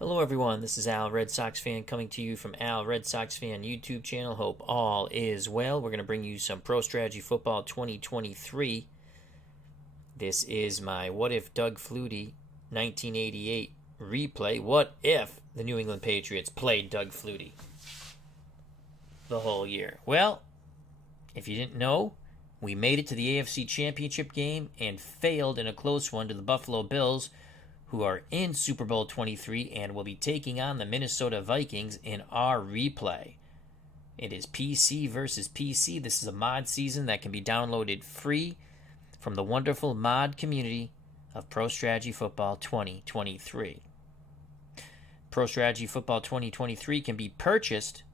Hello everyone, this is Al, Red Sox fan, coming to you from Al, Red Sox fan YouTube channel. Hope all is well. We're going to bring you some Pro Strategy Football 2023. This is my What If Doug Flutie 1988 replay. What if the New England Patriots played Doug Flutie the whole year? Well, if you didn't know, we made it to the AFC Championship game and failed in a close one to the Buffalo Bills, who are in Super Bowl XXIII and will be taking on the Minnesota Vikings in our replay. It is PC versus PC. This is a mod season that can be downloaded free from the wonderful mod community of Pro Strategy Football 2023. Pro Strategy Football 2023 can be purchased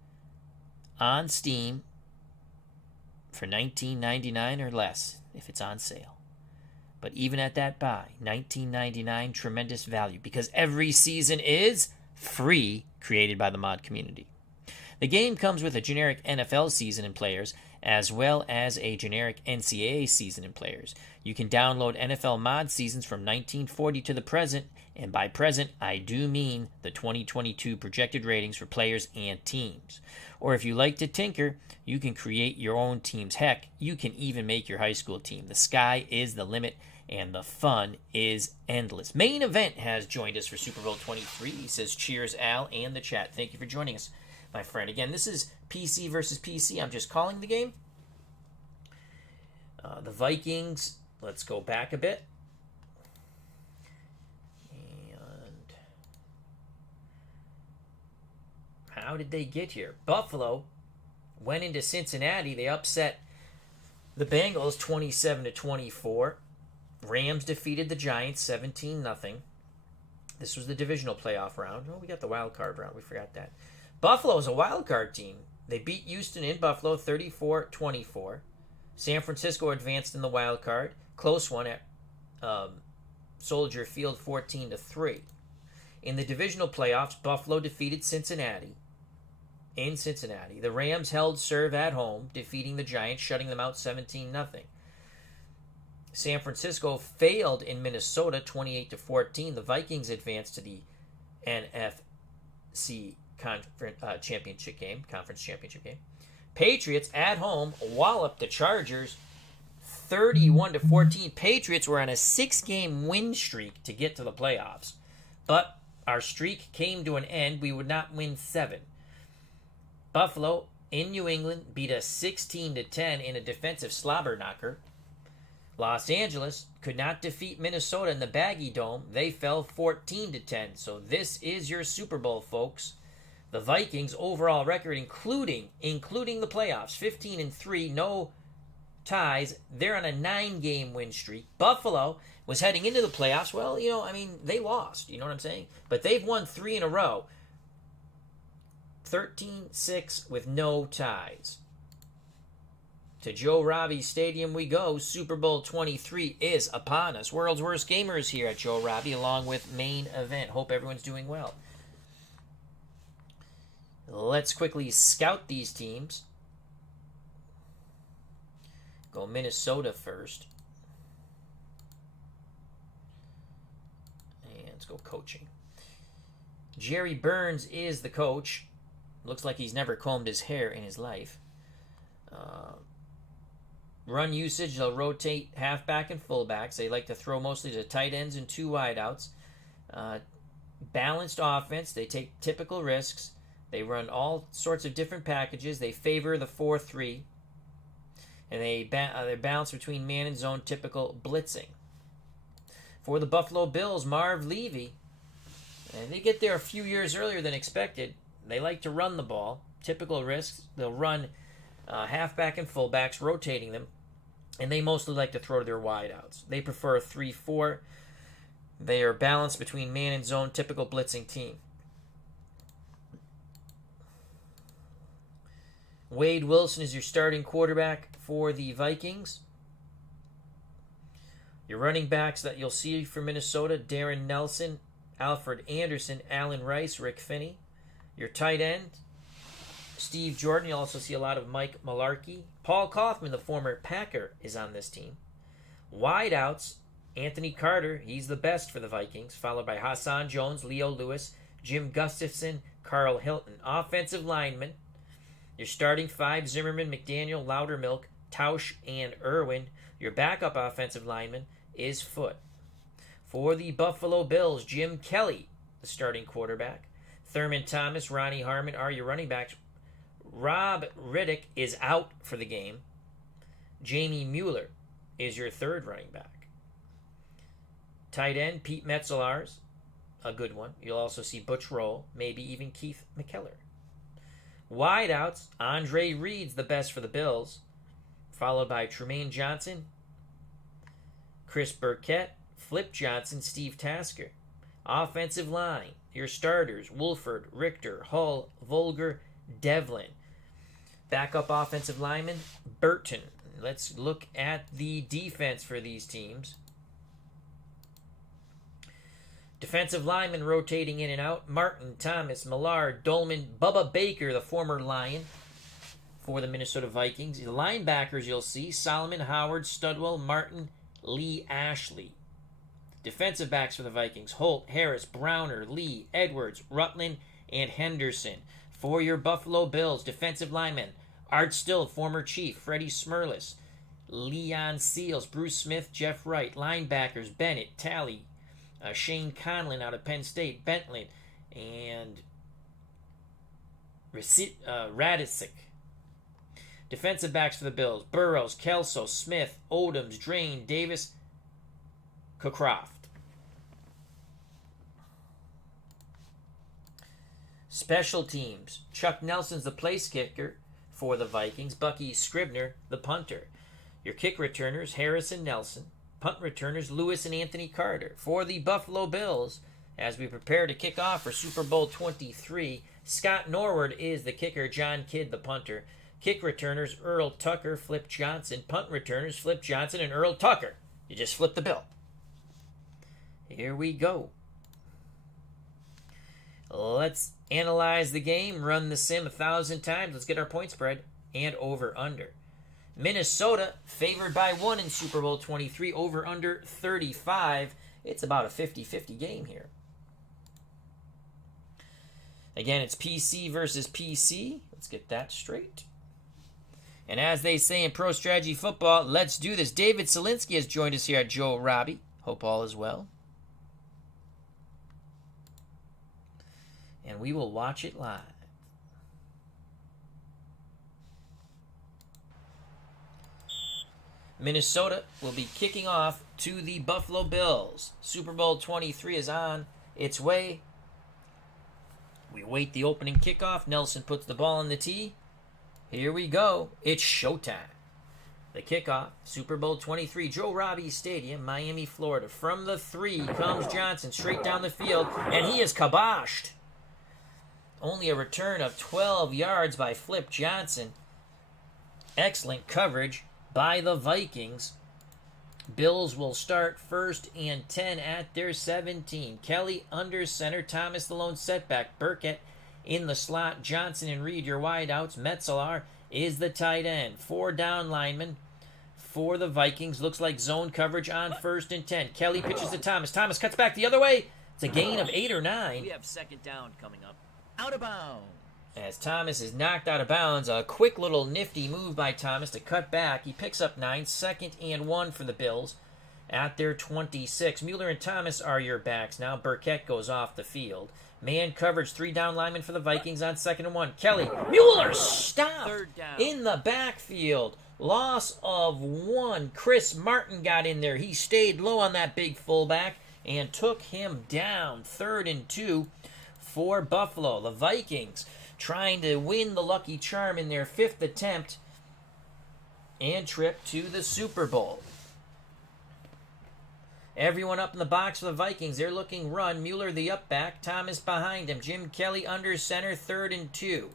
on Steam for $19.99 or less if it's on sale. But even at that buy, $19.99, tremendous value, because every season is free, created by the mod community. The game comes with a generic NFL season and players, as well as a generic NCAA season and players. You can download NFL mod seasons from 1940 to the present, and by present, I do mean the 2022 projected ratings for players and teams. Or if you like to tinker, you can create your own teams. Heck, you can even make your high school team. The sky is the limit, and the fun is endless. Main Event has joined us for Super Bowl XXIII. He says, cheers, Al, and the chat. Thank you for joining us, my friend. Again, this is PC versus PC. I'm just calling the game. The Vikings, let's go back a bit. And how did they get here? Buffalo went into Cincinnati. They upset the Bengals 27-24. Rams defeated the Giants 17-0. This was the divisional playoff round. Oh, we got the wild card round. We forgot that. Buffalo is a wild card team. They beat Houston in Buffalo 34-24. San Francisco advanced in the wild card. Close one at Soldier Field 14-3. In the divisional playoffs, Buffalo defeated Cincinnati in Cincinnati. The Rams held serve at home, defeating the Giants, shutting them out 17-0. San Francisco failed in Minnesota 28-14. The Vikings advanced to the NFC conference championship game. Patriots at home walloped the Chargers 31-14. Patriots were on a 6-game win streak to get to the playoffs, but our streak came to an end. We would not win 7. Buffalo in New England beat us 16-10 in a defensive slobber knocker. Los Angeles could not defeat Minnesota in the Baggy Dome. They fell 14-10. So this is your Super Bowl, folks. The Vikings' overall record, including the playoffs, 15-3, no ties. They're on a 9-game win streak. Buffalo was heading into the playoffs. Well, they lost. You know what I'm saying? But they've won 3 in a row. 13-6 with no ties. To Joe Robbie Stadium we go. Super Bowl XXIII is upon us. World's Worst Gamers here at Joe Robbie, along with Main Event. Hope everyone's doing well. Let's quickly scout these teams. Go Minnesota first. And let's go coaching. Jerry Burns is the coach. Looks like he's never combed his hair in his life. Run usage, they'll rotate halfback and fullbacks. They like to throw mostly to tight ends and 2 wideouts. Balanced offense, they take typical risks. They run all sorts of different packages. They favor the 4-3. And they balance between man and zone, typical blitzing. For the Buffalo Bills, Marv Levy, and they get there a few years earlier than expected. They like to run the ball. Typical risks, they'll run halfback and fullbacks, rotating them. And they mostly like to throw to their wideouts. They prefer a 3-4. They are balanced between man and zone, typical blitzing team. Wade Wilson is your starting quarterback for the Vikings. Your running backs that you'll see for Minnesota, Darren Nelson, Alfred Anderson, Allen Rice, Rick Finney. Your tight end, Steve Jordan. You'll also see a lot of Mike Mularkey. Paul Kaufman, the former Packer, is on this team. Wideouts, Anthony Carter, he's the best for the Vikings, followed by Hassan Jones, Leo Lewis, Jim Gustafson, Carl Hilton. Offensive linemen, your starting 5, Zimmerman, McDaniel, Loudermilk, Tausch, and Irwin. Your backup offensive lineman is Foote. For the Buffalo Bills, Jim Kelly, the starting quarterback. Thurman Thomas, Ronnie Harmon are your running backs. Rob Riddick is out for the game. Jamie Mueller is your third running back. Tight end, Pete Metzelaars, a good one. You'll also see Butch Roll, maybe even Keith McKellar. Wideouts, Andre Reed's the best for the Bills, followed by Trumaine Johnson, Chris Burkett, Flip Johnson, Steve Tasker. Offensive line, your starters, Wolford, Richter, Hull, Volger, Devlin. Backup offensive lineman, Burton. Let's look at the defense for these teams. Defensive linemen rotating in and out, Martin, Thomas, Millard, Dolman, Bubba Baker, the former Lion for the Minnesota Vikings. The linebackers you'll see, Solomon, Howard, Studwell, Martin, Lee, Ashley. Defensive backs for the Vikings, Holt, Harris, Browner, Lee, Edwards, Rutland, and Henderson. For your Buffalo Bills, defensive linemen, Art Still, former Chief, Freddie Smerlis, Leon Seals, Bruce Smith, Jeff Wright. Linebackers, Bennett, Talley, Shane Conlon out of Penn State, Bentley, and Radisic. Defensive backs for the Bills, Burrows, Kelso, Smith, Odoms, Drain, Davis, Cockcroft. Special teams, Chuck Nelson's the place kicker for the Vikings, Bucky Scribner, the punter. Your kick returners, Harris and Nelson. Punt returners, Lewis and Anthony Carter. For the Buffalo Bills, as we prepare to kick off for Super Bowl XXIII, Scott Norwood is the kicker, John Kidd the punter. Kick returners, Earl Tucker, Flip Johnson. Punt returners, Flip Johnson and Earl Tucker. You just flip the bill. Here we go. Let's analyze the game, run the sim 1,000 times. Let's get our point spread and over-under. Minnesota favored by 1 in Super Bowl XXIII, over-under 35. It's about a 50-50 game here. Again, it's PC versus PC. Let's get that straight. And as they say in Pro Strategy Football, let's do this. David Selinsky has joined us here at Joe Robbie. Hope all is well. And we will watch it live. Minnesota will be kicking off to the Buffalo Bills. Super Bowl XXIII is on its way. We await the opening kickoff. Nelson puts the ball on the tee. Here we go. It's showtime. The kickoff, Super Bowl XXIII, Joe Robbie Stadium, Miami, Florida. From the 3 comes Johnson straight down the field, and he is kiboshed. Only a return of 12 yards by Flip Johnson. Excellent coverage by the Vikings. Bills will start 1st and 10 at their 17. Kelly under center. Thomas the lone setback. Burkett in the slot. Johnson and Reed your wideouts. Metzelar is the tight end. 4 down linemen for the Vikings. Looks like zone coverage on 1st and 10. Kelly pitches to Thomas. Thomas cuts back the other way. It's a gain of 8 or 9. We have 2nd down coming up. Out of bounds. As Thomas is knocked out of bounds, a quick little nifty move by Thomas to cut back. He picks up 9, 2nd and 1 for the Bills at their 26. Mueller and Thomas are your backs. Now Burkett goes off the field. Man coverage, 3 down linemen for the Vikings on 2nd and 1. Kelly, Mueller stopped 3rd down. in the backfield. Loss of 1. Chris Martin got in there. He stayed low on that big fullback and took him down. 3rd and 2 for Buffalo. The Vikings trying to win the lucky charm in their 5th attempt and trip to the Super Bowl. Everyone up in the box for the Vikings. They're looking run. Mueller the up back. Thomas behind him. Jim Kelly under center. 3rd and 2.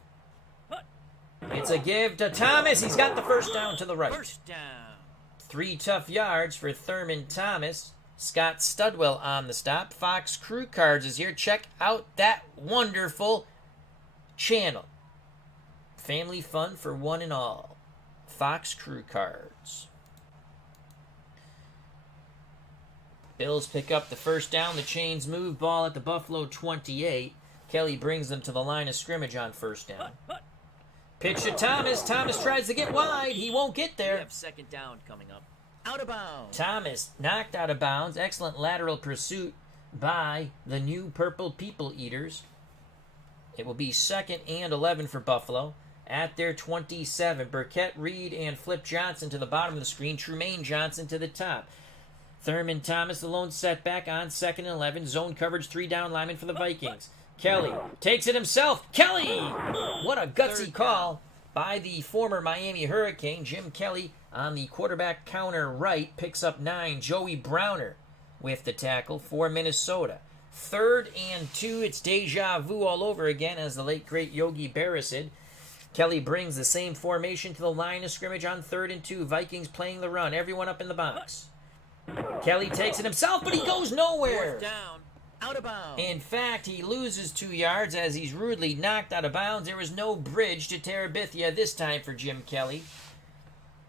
It's a give to Thomas. He's got the 1st down to the right. 1st down. 3 tough yards for Thurman Thomas. Scott Studwell on the stop. Fox Crew Cards is here. Check out that wonderful channel. Family fun for one and all. Fox Crew Cards. Bills pick up the 1st down. The chains move. Ball at the Buffalo 28. Kelly brings them to the line of scrimmage on first down. Pitch to Thomas. Thomas tries to get wide. He won't get We there. have second down coming up. Out of bounds. Thomas knocked out of bounds. Excellent lateral pursuit by the new Purple People Eaters. It will be 2nd and 11 for Buffalo at their 27. Burkett, Reed, and Flip Johnson to the bottom of the screen. Trumaine Johnson to the top. Thurman Thomas, the lone setback on 2nd and 11. Zone coverage, 3 down linemen for the Vikings. Kelly takes it himself. Kelly! What a gutsy call by the former Miami Hurricane. Jim Kelly on the quarterback counter right picks up 9. Joey Browner with the tackle for Minnesota. 3rd and 2. It's deja vu all over again, as the late great Yogi Berra said. Kelly brings the same formation to the line of scrimmage on 3rd and 2. Vikings playing the run. Everyone up in the box. Kelly takes it himself, but he goes nowhere. 4th down. Out of bounds. In fact, he loses 2 yards as he's rudely knocked out of bounds. There was no bridge to Terabithia this time for Jim Kelly.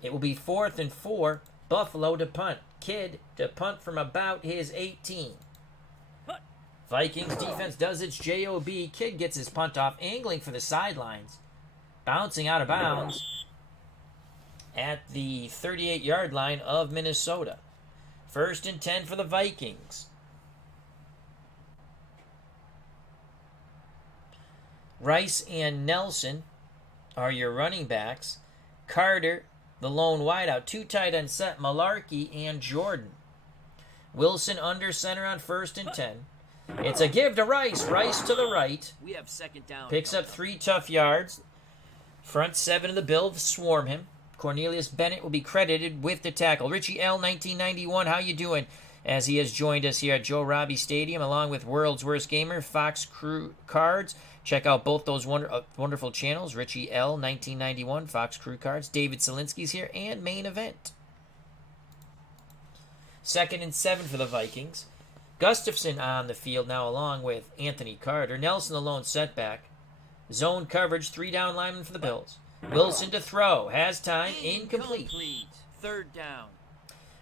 It will be 4th and 4. Buffalo to punt. Kidd to punt from about his 18. Vikings defense does its job. Kidd gets his punt off, angling for the sidelines. Bouncing out of bounds at the 38-yard line of Minnesota. 1st and 10 for the Vikings. Rice and Nelson are your running backs. Carter, the lone wideout. 2 tight end set, Malarkey and Jordan. Wilson under center on 1st and 10. It's a give to Rice. Rice to the right. We have second down. Picks up 3 tough yards. Front 7 of the Bills swarm him. Cornelius Bennett will be credited with the tackle. Richie L, 1991, how you doing? As he has joined us here at Joe Robbie Stadium, along with World's Worst Gamer, Fox Crew Cards. Check out both those wonderful channels. Richie L, 1991, Fox Crew Cards. David Selinsky's here, and Main Event. 2nd and 7 for the Vikings. Gustafson on the field now, along with Anthony Carter. Nelson, the lone setback. Zone coverage, 3 down linemen for the Bills. Wilson to throw. Has time. Incomplete. 3rd down.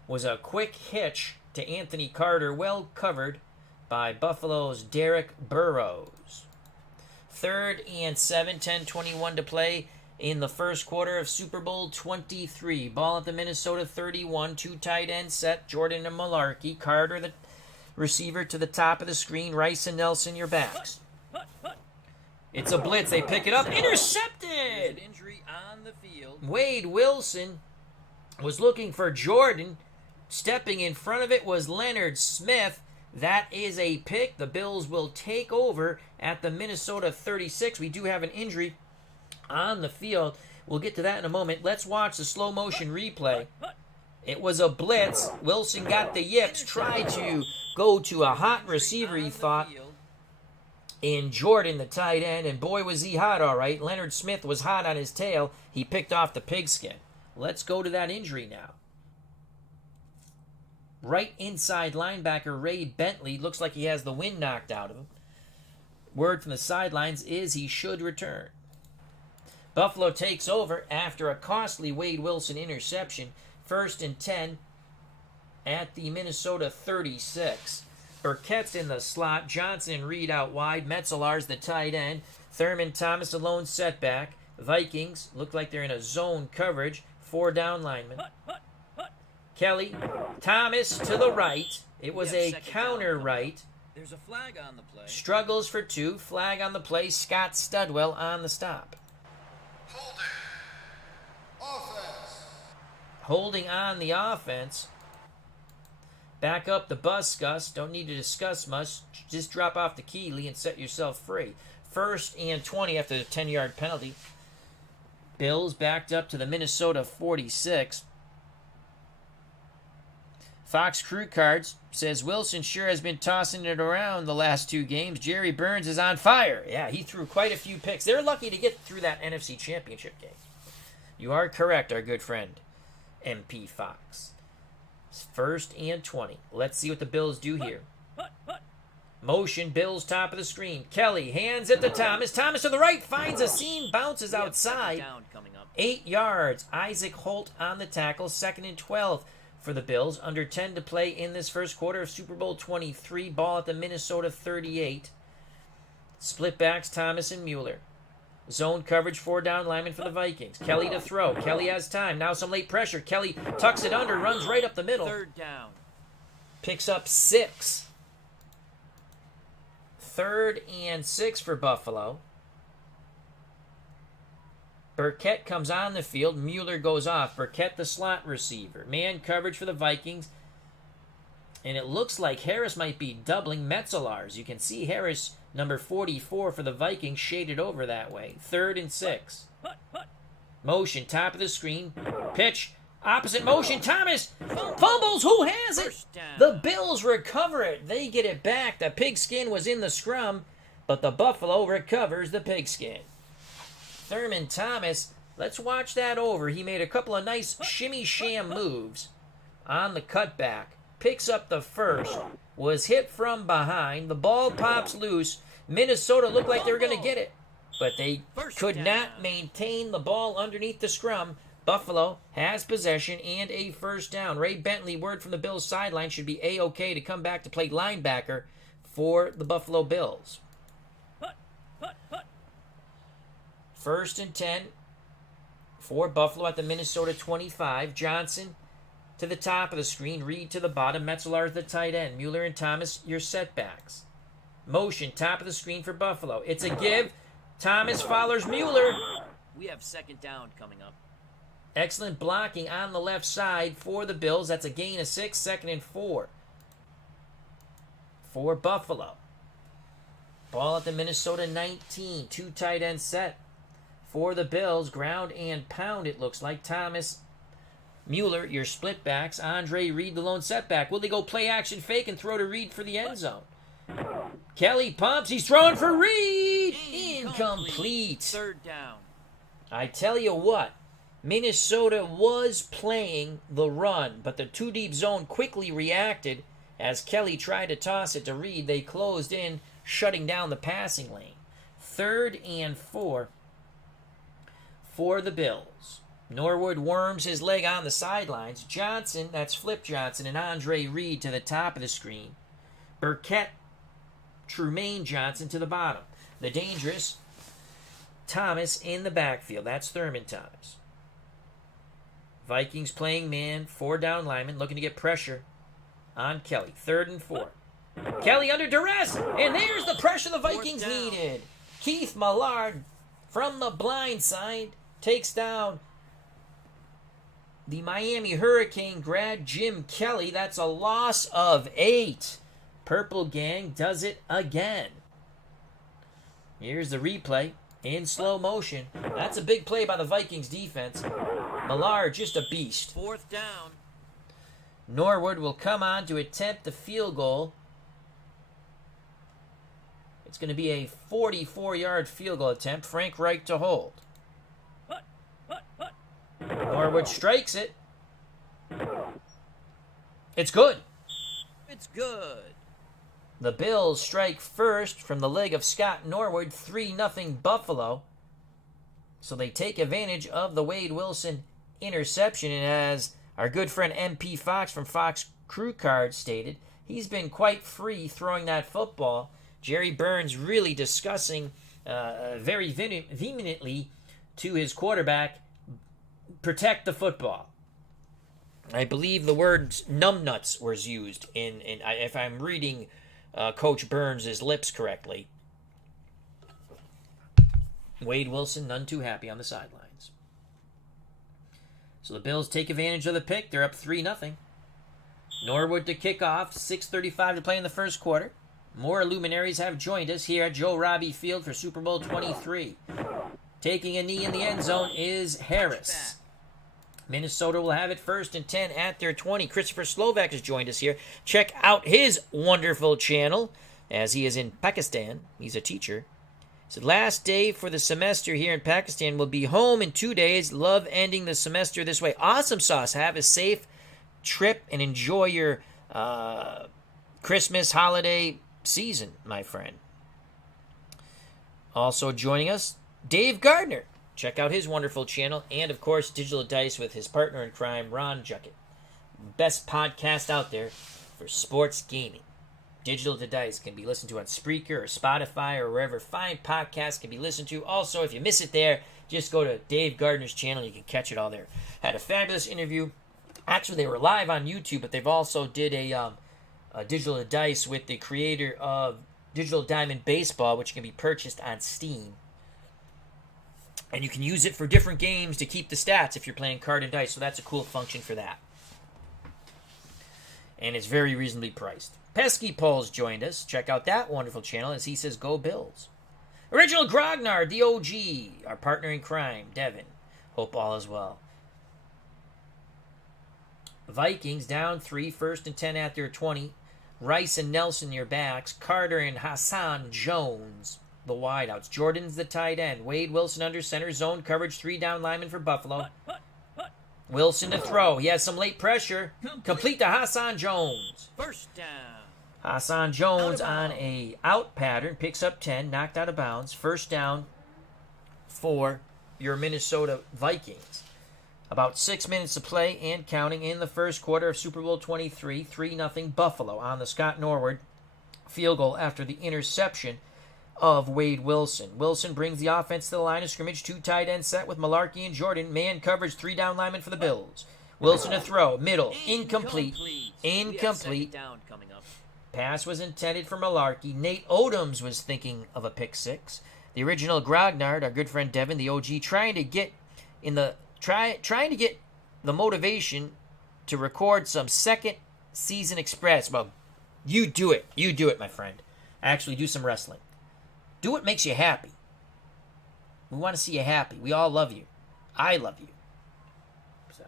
Was a quick hitch to Anthony Carter, well covered by Buffalo's Derek Burrows. 3rd and 7, 10:21 to play in the first quarter of Super Bowl XXIII. Ball at the Minnesota 31. 2 tight ends set, Jordan and Malarkey. Carter, the receiver, to the top of the screen. Rice and Nelson, your backs. It's a blitz. They pick it up. Intercepted! There's an injury on the field. Wade Wilson was looking for Jordan. Stepping in front of it was Leonard Smith. That is a pick. The Bills will take over at the Minnesota 36. We do have an injury on the field. We'll get to that in a moment. Let's watch the slow motion replay. It was a blitz. Wilson got the yips. Tried to go to a hot receiver, he thought, in Jordan, the tight end, and boy was he hot, all right. Leonard Smith was hot on his tail. He picked off the pigskin. Let's go to that injury now. Right inside linebacker Ray Bentley looks like he has the wind knocked out of him. Word from the sidelines is he should return. Buffalo takes over after a costly Wade Wilson interception. 1st and 10 at the Minnesota 36. Burkett's in the slot. Johnson and Reed out wide. Metzelar's the tight end. Thurman Thomas, a lone setback. Vikings look like they're in a zone coverage. 4 down linemen. Kelly, Thomas to the right. It was a counter right. There's a flag on the play. Struggles for 2. Flag on the play. Scott Studwell on the stop. Holding on the offense. Back up the bus, Gus. Don't need to discuss much. Just drop off the key, Lee, and set yourself free. 1st and 20 after the 10-yard penalty. Bills backed up to the Minnesota 46. Fox Crew Cards says Wilson sure has been tossing it around the last 2 games. Jerry Burns is on fire. Yeah, he threw quite a few picks. They're lucky to get through that NFC Championship game. You are correct, our good friend, MP Fox. 1st and 20. Let's see what the Bills do here. Motion, Bills top of the screen. Kelly, hands it to Thomas. Thomas to the right, finds a seam, bounces outside. 8 yards. Isaac Holt on the tackle. 2nd and 12 for the Bills. Under 10 to play in this first quarter of Super Bowl XXIII. Ball at the Minnesota 38. Split backs Thomas and Mueller. Zone coverage, 4 down linemen for the Vikings. Kelly to throw. Kelly has time. Now some late pressure. Kelly tucks it under, runs right up the middle. 3rd down. Picks up 6. 3rd and 6 for Buffalo. Burkett comes on the field. Mueller goes off. Burkett, the slot receiver. Man coverage for the Vikings. And it looks like Harris might be doubling Metzelar's. You can see Harris, number 44 for the Vikings, shaded over that way. 3rd and 6. Motion, top of the screen. Pitch, opposite motion. Thomas fumbles. Who has it? The Bills recover it. They get it back. The pigskin was in the scrum, but the Buffalo recovers the pigskin. Thurman Thomas, let's watch that over. He made a couple of nice shimmy sham moves on the cutback. Picks up the first. Was hit from behind. The ball pops loose. Minnesota looked like they were going to get it, but they could not maintain the ball underneath the scrum. Buffalo has possession and a first down. Ray Bentley, word from the Bills sideline, should be A-OK to come back to play linebacker for the Buffalo Bills. 1st and 10 for Buffalo at the Minnesota 25. Johnson to the top of the screen. Reed to the bottom. Metzelar is the tight end. Mueller and Thomas, your setbacks. Motion, top of the screen for Buffalo. It's a give. Thomas follows Mueller. We have 2nd down coming up. Excellent blocking on the left side for the Bills. That's a gain of 6, 2nd and 4 for Buffalo. Ball at the Minnesota 19. 2 tight end set for the Bills. Ground and pound, it looks like. Thomas, Mueller, your split backs. Andre Reed, the lone setback. Will they go play action fake and throw to Reed for the end zone? Kelly pumps. He's throwing for Reed. Incomplete. 3rd down. I tell you what, Minnesota was playing the run, but the 2-deep zone quickly reacted as Kelly tried to toss it to Reed. They closed in, shutting down the passing lane. 3rd and 4 for the Bills. Norwood worms his leg on the sidelines. Johnson, that's Flip Johnson, and Andre Reed to the top of the screen. Burkett, Trumaine Johnson to the bottom. The dangerous Thomas in the backfield. That's Thurman Thomas. Vikings playing man, 4 down linemen, looking to get pressure on Kelly. 3rd and 4. Kelly under duress, and there's the pressure the Vikings needed. Keith Millard from the blind side takes down the Miami Hurricane grad Jim Kelly. That's a loss of 8. Purple Gang does it again. Here's the replay in slow motion. That's a big play by the Vikings defense. Millard, just a beast. 4th down. Norwood will come on to attempt the field goal. It's going to be a 44-yard field goal attempt. Frank Reich to hold. Norwood strikes it. It's good. It's good. The Bills strike first from the leg of Scott Norwood, 3-0 Buffalo. So they take advantage of the Wade Wilson interception. And as our good friend MP Fox from Fox Crew Card stated, he's been quite free throwing that football. Jerry Burns really discussing very vehemently to his quarterback, protect the football. I believe the words numbnuts was used if I'm reading Coach Burns' lips correctly. Wade Wilson, none too happy on the sidelines. So the Bills take advantage of the pick. They're up 3-0. Norwood to kick off. 6:35 to play in the first quarter. More luminaries have joined us here at Joe Robbie Field for Super Bowl XXIII. Taking a knee in the end zone is Harris. Minnesota will have it 1st and 10 at their 20. Christopher Slovak has joined us here. Check out his wonderful channel as he is in Pakistan. He's a teacher. So last day for the semester here in Pakistan. Will be home in 2 days. Love ending the semester this way. Awesome sauce. Have a safe trip and enjoy your Christmas holiday season, my friend. Also joining us, Dave Gardner. Check out his wonderful channel. And, of course, Digital Dice with his partner in crime, Ron Juckett. Best podcast out there for sports gaming. Digital to Dice can be listened to on Spreaker or Spotify or wherever fine podcasts can be listened to. Also, if you miss it there, just go to Dave Gardner's channel. You can catch it all there. Had a fabulous interview. Actually, they were live on YouTube, but they've also did a Digital to Dice with the creator of Digital Diamond Baseball, which can be purchased on Steam. And you can use it for different games to keep the stats if you're playing card and dice. So that's a cool function for that. And it's very reasonably priced. Pesky Paul's joined us. Check out that wonderful channel as he says, Go Bills. Original Grognard, the OG, our partner in crime, Devin. Hope all is well. Vikings down 3, 1st and 10 at their 20. Rice and Nelson your backs. Carter and Hassan Jones, the wideouts. Jordan's the tight end. Wade Wilson under center. Zone coverage, 3 down linemen for Buffalo. Wilson to throw. He has some late pressure. Complete to Hassan Jones. First down. Hassan Jones on a out pattern. Picks up 10. Knocked out of bounds. First down for your Minnesota Vikings. About 6 minutes to play and counting in the first quarter of Super Bowl XXIII. 3-0 Buffalo on the Scott Norwood field goal after the interception of Wade Wilson. Wilson brings the offense to the line of scrimmage. 2 tight end set with Malarkey and Jordan. Man coverage, 3 down linemen for the Bills. Wilson to throw. Middle. Incomplete. Incomplete. Down coming up. Pass was intended for Malarkey. Nate Odoms was thinking of a pick six. The original Grognard, our good friend Devin, the OG, trying to get the motivation to record some second season express. Well, you do it. You do it, my friend. Actually, do some wrestling. Do what makes you happy. We want to see you happy. We all love you. I love you. So,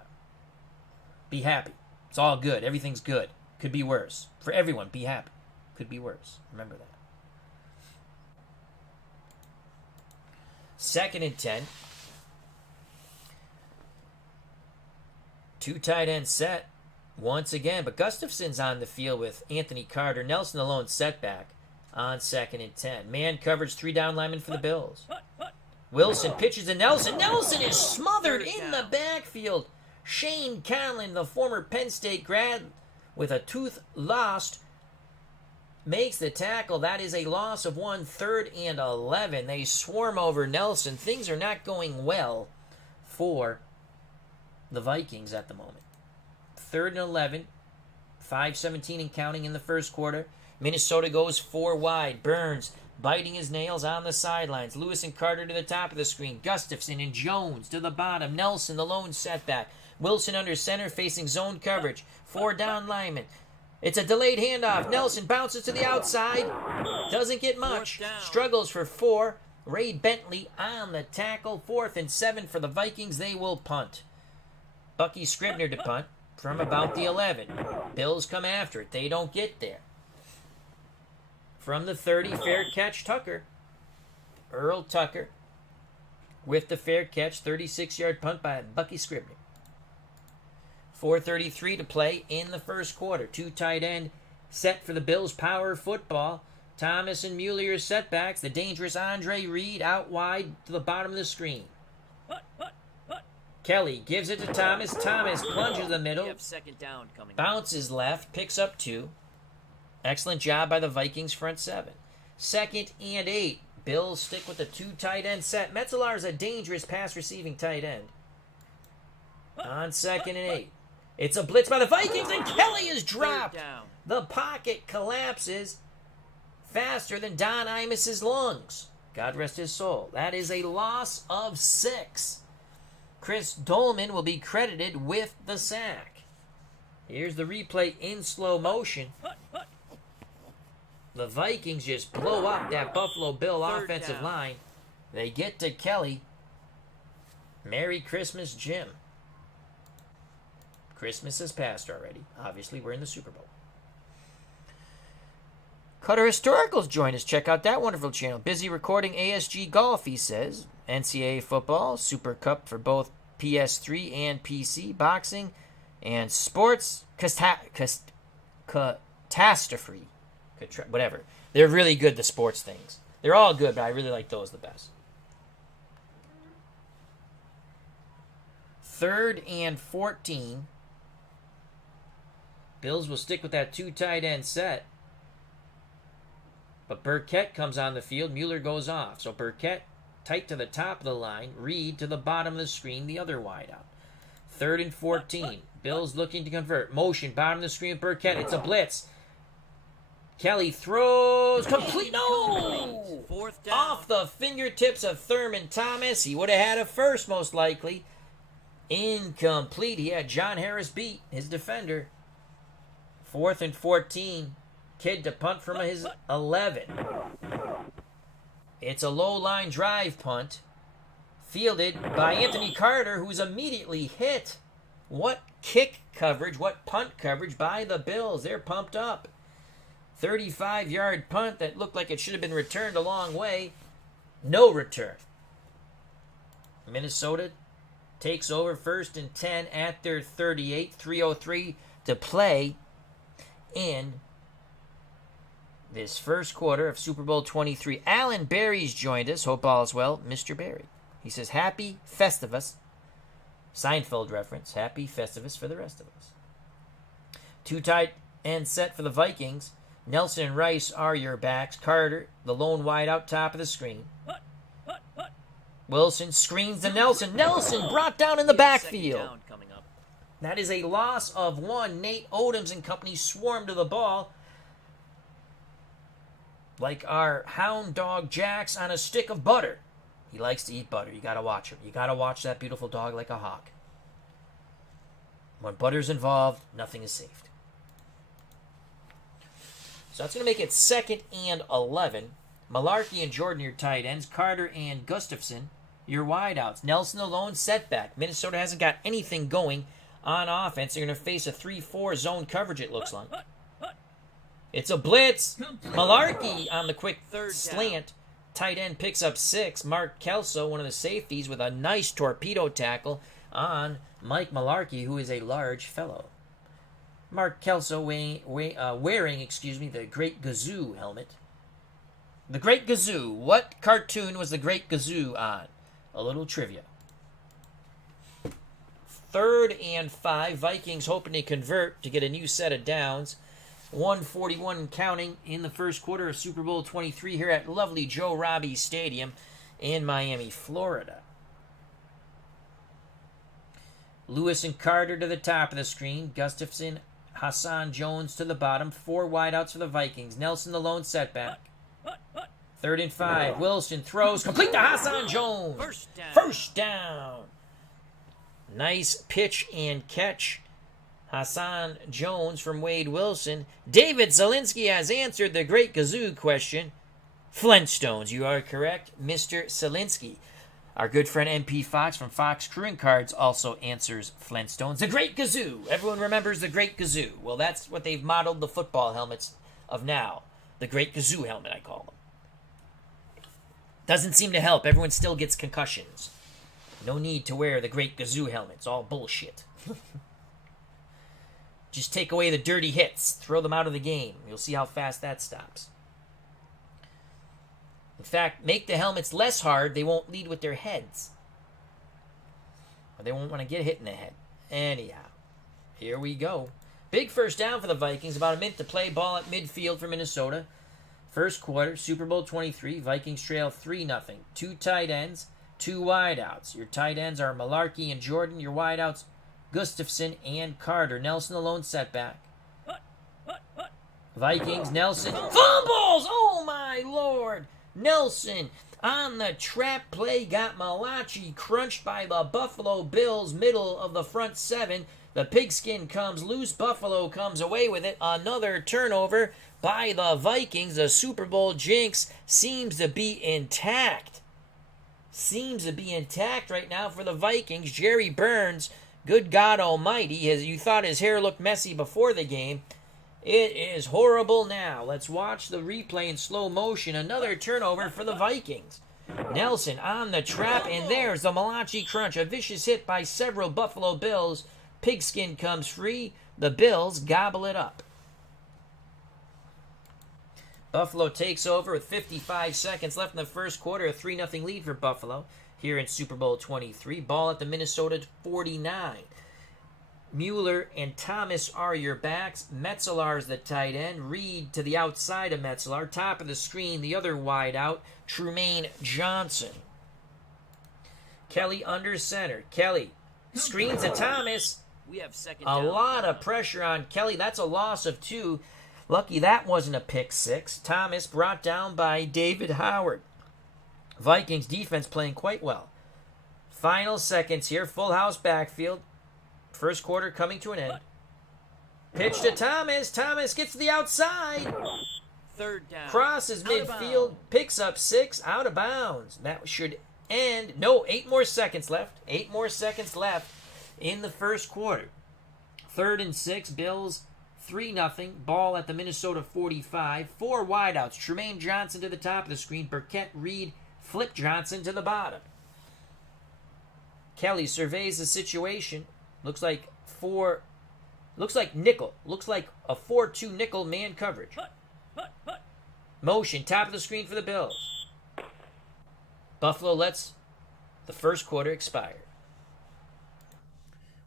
be happy. It's all good. Everything's good. Could be worse. For everyone, be happy. Could be worse. Remember that. 2nd and 10. 2 tight end set once again, but Gustafson's on the field with Anthony Carter. Nelson alone setback on 2nd and 10. Man coverage, 3 down linemen for the Bills. Wilson pitches to Nelson. Nelson is smothered in the backfield. Shane Conlon, the former Penn State grad, with a tooth lost, makes the tackle. That is a loss of 1, 3rd and 11. They swarm over Nelson. Things are not going well for the Vikings at the moment. 3rd and 11. 5:17 and counting in the first quarter. Minnesota goes 4 wide. Burns biting his nails on the sidelines. Lewis and Carter to the top of the screen. Gustafson and Jones to the bottom. Nelson, the lone setback. Wilson under center facing zone coverage. 4 down linemen. It's a delayed handoff. Nelson bounces to the outside. Doesn't get much. Struggles for 4. Ray Bentley on the tackle. 4th and 7 for the Vikings. They will punt. Bucky Scribner to punt from about the 11. Bills come after it. They don't get there. From the 30, fair catch, Tucker. Earl Tucker with the fair catch. 36-yard punt by Bucky Scribner. 4:33 to play in the first quarter. 2 tight end set for the Bills. Power football. Thomas and Mueller setbacks. The dangerous Andre Reed out wide to the bottom of the screen. Kelly gives it to Thomas. Thomas plunges the middle. We have 2nd down coming up. Bounces left. Picks up 2. Excellent job by the Vikings front 7. 2nd and 8. Bills stick with the 2 tight end set. Metzelar is a dangerous pass receiving tight end. On 2nd and 8. It's a blitz by the Vikings, and Kelly is dropped. The pocket collapses faster than Don Imus's lungs. God rest his soul. That is a loss of 6. Chris Dolman will be credited with the sack. Here's the replay in slow motion. The Vikings just blow up that Buffalo Bill offensive line. They get to Kelly. Merry Christmas, Jim. Christmas has passed already. Obviously, we're in the Super Bowl. Cutter Historicals join us. Check out that wonderful channel. Busy recording ASG Golf, he says. NCAA football, Super Cup for both PS3 and PC, boxing, and sports catastrophe. Whatever. They're really good, the sports things. They're all good, but I really like those the best. 3rd and 14. Bills will stick with that 2 tight end set. But Burkett comes on the field. Mueller goes off. So Burkett tight to the top of the line. Reed to the bottom of the screen, the other wideout. 3rd and 14. Bills looking to convert. Motion, bottom of the screen, Burkett. It's a blitz. Kelly throws. Complete. No! 4th down. Off the fingertips of Thurman Thomas. He would have had a first, most likely. Incomplete. He had John Harris beat, his defender. 4th and 14. Kid to punt from his 11. It's a low-line drive punt. Fielded by Anthony Carter, who's immediately hit. What kick coverage, what punt coverage by the Bills. They're pumped up. 35-yard punt that looked like it should have been returned a long way. No return. Minnesota takes over 1st and 10 at their 38. 3:03 to play in this first quarter of Super Bowl XXIII. Alan Berry's joined us. Hope all is well. Mr. Berry. He says, Happy Festivus. Seinfeld reference. Happy Festivus for the rest of us. 2 tight end set for the Vikings. Nelson and Rice are your backs. Carter, the lone wide out top of the screen. Wilson screens to Nelson. Nelson brought down in the backfield. That is a loss of 1. Nate Odoms and company swarm to the ball like our hound dog Jax on a stick of butter. He likes to eat butter. You got to watch him. You got to watch that beautiful dog like a hawk. When butter's involved, nothing is saved. So that's going to make it 2nd and 11. Malarkey and Jordan, your tight ends. Carter and Gustafson, your wideouts. Nelson alone, setback. Minnesota hasn't got anything going on offense. They're going to face a 3-4 zone coverage, it looks like. It's a blitz. Malarkey on the quick slant. Tight end picks up 6. Mark Kelso, one of the safeties, with a nice torpedo tackle on Mike Malarkey, who is a large fellow. Mark Kelso wearing the Great Gazoo helmet. The Great Gazoo. What cartoon was the Great Gazoo on? A little trivia. 3rd and 5. Vikings hoping to convert to get a new set of downs. 1:41 and counting in the first quarter of Super Bowl XXIII here at lovely Joe Robbie Stadium in Miami, Florida. Lewis and Carter to the top of the screen. Gustafson, Hassan Jones to the bottom. 4 wideouts for the Vikings. Nelson the lone setback. 3rd and 5. Wilson throws. Complete to Hassan Jones. First down. Nice pitch and catch. Hassan Jones from Wade Wilson. David Zielinski has answered the Great Gazoo question. Flintstones, you are correct, Mr. Zielinski. Our good friend MP Fox from Fox Crewing Cards also answers Flintstones. The Great Gazoo. Everyone remembers the Great Gazoo. Well, that's what they've modeled the football helmets of now. The Great Gazoo helmet, I call them. Doesn't seem to help. Everyone still gets concussions. No need to wear the Great Gazoo helmet. It's all bullshit. Just take away the dirty hits. Throw them out of the game. You'll see how fast that stops. In fact, make the helmets less hard. They won't lead with their heads. Or they won't want to get hit in the head. Anyhow, here we go. Big first down for the Vikings. About a minute to play. Ball at midfield for Minnesota. First quarter, Super Bowl XXIII. Vikings trail 3-0. 2 tight ends, 2 wideouts. Your tight ends are Malarkey and Jordan. Your wideouts, Gustafson and Carter. Nelson alone setback. Vikings, Nelson. Fumbles! Oh, my Lord. Nelson on the trap play got Malachi crunched by the Buffalo Bills, middle of the front 7. The pigskin comes loose. Buffalo comes away with it. Another turnover by the Vikings. The Super Bowl jinx seems to be intact. Seems to be intact right now for the Vikings. Jerry Burns, good God Almighty, you thought his hair looked messy before the game. It is horrible now. Let's watch the replay in slow motion. Another turnover for the Vikings. Nelson on the trap, and there's the Malachi crunch. A vicious hit by several Buffalo Bills. Pigskin comes free. The Bills gobble it up. Buffalo takes over with 55 seconds left in the first quarter. A 3-0 lead for Buffalo here in Super Bowl XXIII. Ball at the Minnesota 49. Mueller and Thomas are your backs. Metzelar is the tight end. Reed to the outside of Metzelar. Top of the screen, the other wide out, Trumaine Johnson. Kelly under center. Kelly screens to Thomas. We have second A down. lot of pressure on Kelly. That's a loss of 2. Lucky that wasn't a pick 6. Thomas brought down by David Howard. Vikings defense playing quite well. Final seconds here. Full house backfield. First quarter coming to an end. Pitch to Thomas. Thomas gets to the outside. Third down. Crosses Out of midfield. bounds. Picks up 6. Out of bounds. That should end. No, 8 more seconds left. 8 more seconds left in the first quarter. 3rd and 6. Bills 3-0. Ball at the Minnesota 45. 4 wideouts. Trumaine Johnson to the top of the screen. Burkett, Reed, Flip Johnson to the bottom. Kelly surveys the situation. Looks like nickel. Looks like a 4-2 nickel man coverage. Motion, top of the screen for the Bills. Buffalo lets the first quarter expire.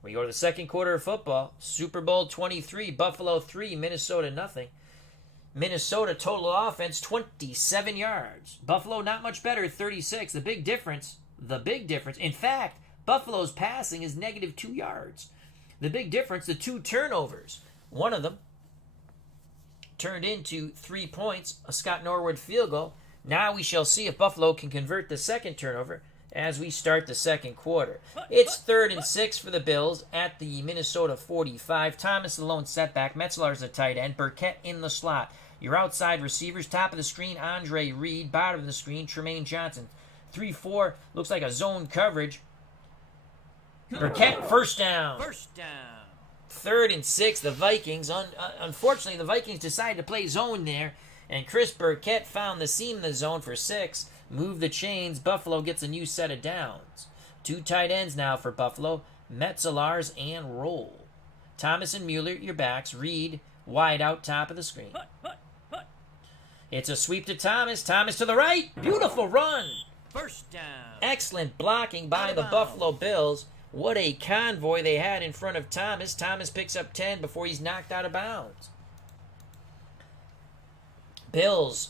We go to the second quarter of football. Super Bowl XXIII, Buffalo 3, Minnesota nothing. Minnesota total offense 27 yards. Buffalo not much better, 36. The big difference. In fact, Buffalo's passing is negative 2 yards. The big difference, the 2 turnovers. One of them turned into 3 points, a Scott Norwood field goal. Now we shall see if Buffalo can convert the second turnover as we start the second quarter. It's 3rd and 6 for the Bills at the Minnesota 45. Thomas the lone setback. Metzelar's the tight end. Burkett in the slot. Your outside receivers, top of the screen, Andre Reed. Bottom of the screen, Trumaine Johnson. 3-4, looks like a zone coverage. Burkett, first down. First down. 3rd and 6, the Vikings. Unfortunately, the Vikings decided to play zone there, and Chris Burkett found the seam in the zone for 6. Move the chains. Buffalo gets a new set of downs. 2 tight ends now for Buffalo. Metzelars and Roll. Thomas and Mueller, your backs. Reed, wide out, top of the screen. It's a sweep to Thomas. Thomas to the right. Beautiful run. First down. Excellent blocking by the Buffalo Bills. What a convoy they had in front of Thomas. Thomas picks up 10 before he's knocked out of bounds. Bills,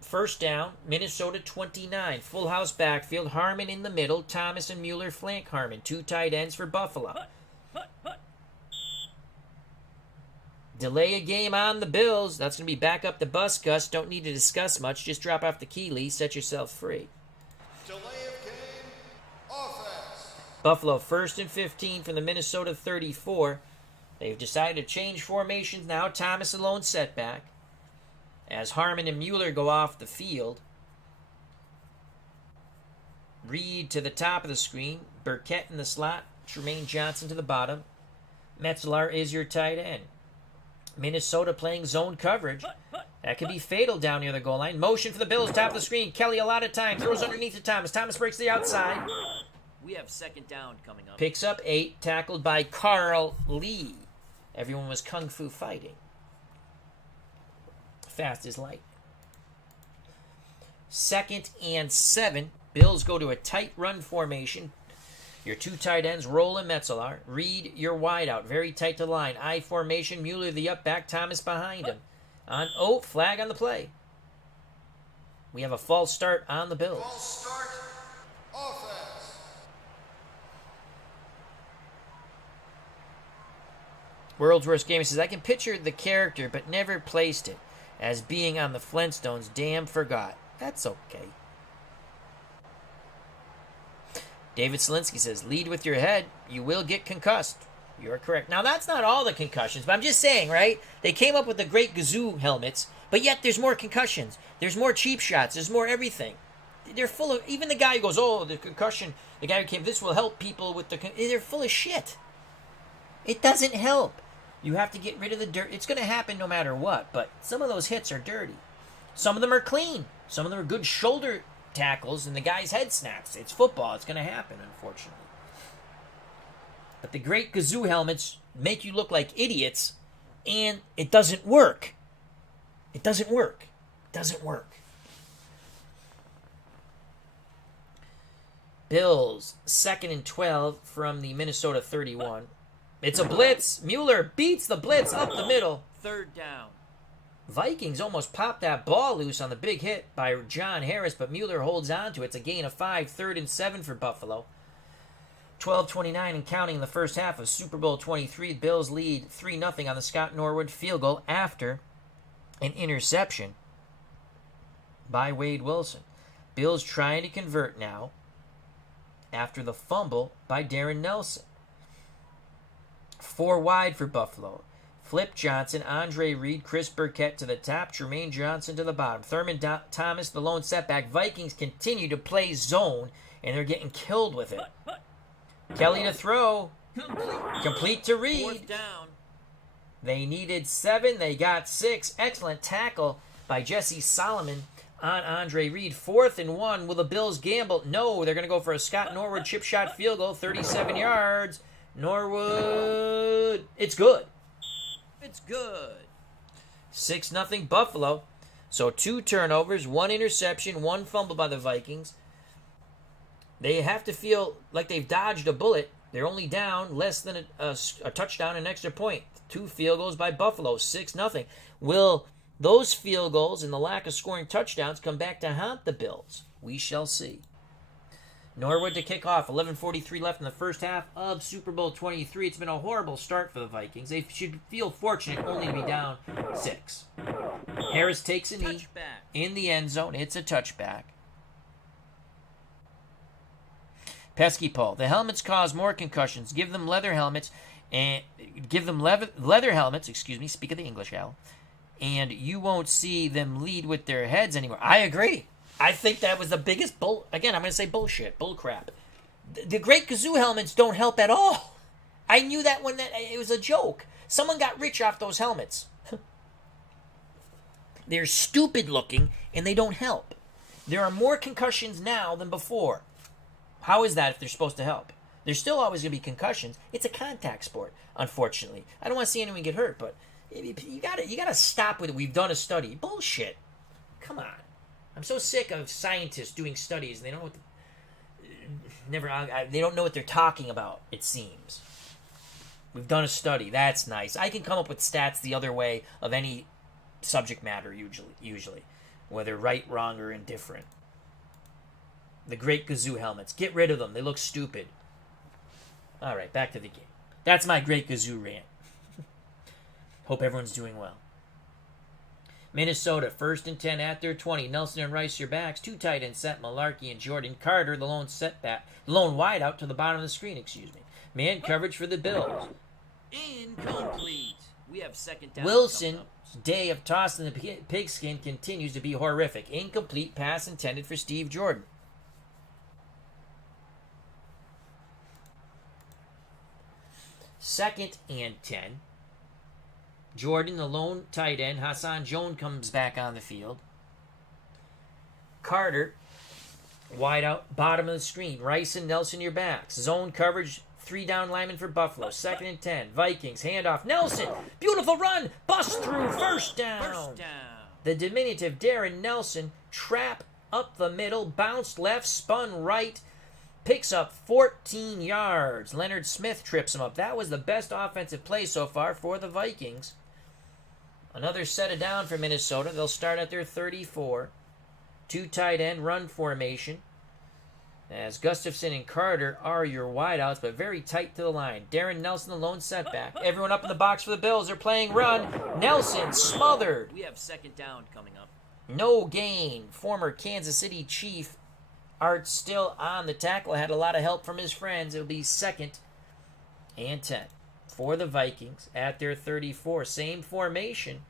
first down, Minnesota 29. Full house backfield. Harmon in the middle. Thomas and Mueller flank Harmon. 2 tight ends for Buffalo. Delay a game on the Bills. That's going to be back up the bus, Gus. Don't need to discuss much. Just drop off the key, Lee. Set yourself free. Delay of game. Offense. Buffalo 1st and 15 from the Minnesota 34. They've decided to change formations now. Thomas alone setback. As Harmon and Mueller go off the field. Reed to the top of the screen. Burkett in the slot. Trumaine Johnson to the bottom. Metzelar is your tight end. Minnesota playing zone coverage. That could be fatal down near the goal line. Motion for the Bills, top of the screen. Kelly a lot of time. Throws underneath to Thomas. Thomas breaks the outside. We have second down coming up. Picks up 8. Tackled by Carl Lee. Everyone was kung fu fighting. Fast as light. 2nd and 7. Bills go to a tight run formation. Your 2 tight ends, Roll and Metzelar. Reed, your wideout, very tight to the line. I formation, Mueller the up back, Thomas behind him. Flag on the play. We have a false start on the Bills. False start. Offense. World's Worst Gamer says, I can picture the character, but never placed it as being on the Flintstones. Damn, forgot. That's okay. David Selinsky says, lead with your head. You will get concussed. You're correct. Now, that's not all the concussions, but I'm just saying, right? They came up with the great Gazoo helmets, but yet there's more concussions. There's more cheap shots. There's more everything. They're full of, even the guy who goes, oh, the concussion, the guy who came, this will help people with the, they're full of shit. It doesn't help. You have to get rid of the dirt. It's going to happen no matter what, but some of those hits are dirty. Some of them are clean. Some of them are good shoulder tackles, and the guy's head snaps. It's football. It's going to happen, unfortunately. But the great Gazoo helmets make you look like idiots, and it doesn't work. It doesn't work. It doesn't work. Bills, 2nd and 12 from the Minnesota 31. It's a blitz. Mueller beats the blitz up the middle. Third down. Vikings almost popped that ball loose on the big hit by John Harris, but Mueller holds on to it. It's a gain of 5, 3rd and 7 for Buffalo. 12:29 and counting in the first half of Super Bowl XXIII. Bills lead 3-0 on the Scott Norwood field goal after an interception by Wade Wilson. Bills trying to convert now after the fumble by Darren Nelson. 4 wide for Buffalo. Flip Johnson, Andre Reed, Chris Burkett to the top, Tremaine Johnson to the bottom. Thurman Thomas, the lone setback. Vikings continue to play zone, and they're getting killed with it. Kelly to throw. Complete to Reed. Fourth down. They needed 7. They got 6. Excellent tackle by Jesse Solomon on Andre Reed. 4th and 1. Will the Bills gamble? No, they're going to go for a Scott Norwood chip shot field goal, 37 yards. Norwood. It's good. It's good. 6-0 Buffalo. So 2 turnovers, 1 interception, 1 fumble by the Vikings. They have to feel like they've dodged a bullet. They're only down less than a touchdown and an extra point. 2 field goals by Buffalo, 6-0. Will those field goals and the lack of scoring touchdowns come back to haunt the Bills? We shall see. Norwood to kick off. 11:43 left in the first half of Super Bowl XXIII. It's been a horrible start for the Vikings. They should feel fortunate only to be down 6. Harris takes a knee Touchback. in the end zone. It's a touchback. Pesky Paul. The helmets cause more concussions. Give them leather helmets and leather helmets. Excuse me. Speak of the English, Al. And you won't see them lead with their heads anymore. I agree. I think that was the biggest again, I'm going to say bullshit, bull crap. The Great Kazoo helmets don't help at all. I knew that when it was a joke. Someone got rich off those helmets. They're stupid looking and they don't help. There are more concussions now than before. How is that if they're supposed to help? There's still always going to be concussions. It's a contact sport, unfortunately. I don't want to see anyone get hurt, but you got to stop with it. We've done a study. Bullshit. Come on. I'm so sick of scientists doing studies and they don't know what they don't know what they're talking about, it seems. We've done a study. That's nice. I can come up with stats the other way of any subject matter usually, whether right, wrong, or indifferent. The Great Kazoo helmets. Get rid of them. They look stupid. All right, back to the game. That's my Great Kazoo rant. Hope everyone's doing well. Minnesota, 1st and 10 at their 20. Nelson and Rice, your backs. 2 tight ends set. Malarkey and Jordan. Carter, the lone lone wide out to the bottom of the screen, Man coverage for the Bills. Incomplete. We have second down. Wilson, day of tossing the pigskin continues to be horrific. Incomplete pass intended for Steve Jordan. Second and 10. Jordan, the lone tight end. Hassan Jones comes back on the field. Carter, wide out, bottom of the screen. Rice and Nelson, your backs. Zone coverage, 3 down linemen for Buffalo. 2nd and 10. Vikings, handoff. Nelson, beautiful run. Bust through, first down. First down. The diminutive Darren Nelson, trap up the middle, bounced left, spun right. Picks up 14 yards. Leonard Smith trips him up. That was the best offensive play so far for the Vikings. Another set of down for Minnesota. They'll start at their 34. 2 tight end run formation. As Gustafson and Carter are your wideouts, but very tight to the line. Darren Nelson, the lone setback. Everyone up in the box for the Bills. They're playing run. Nelson smothered. We have second down coming up. No gain. Former Kansas City Chief Art still on the tackle. Had a lot of help from his friends. It'll be 2nd and 10 for the Vikings at their 34. Same formation,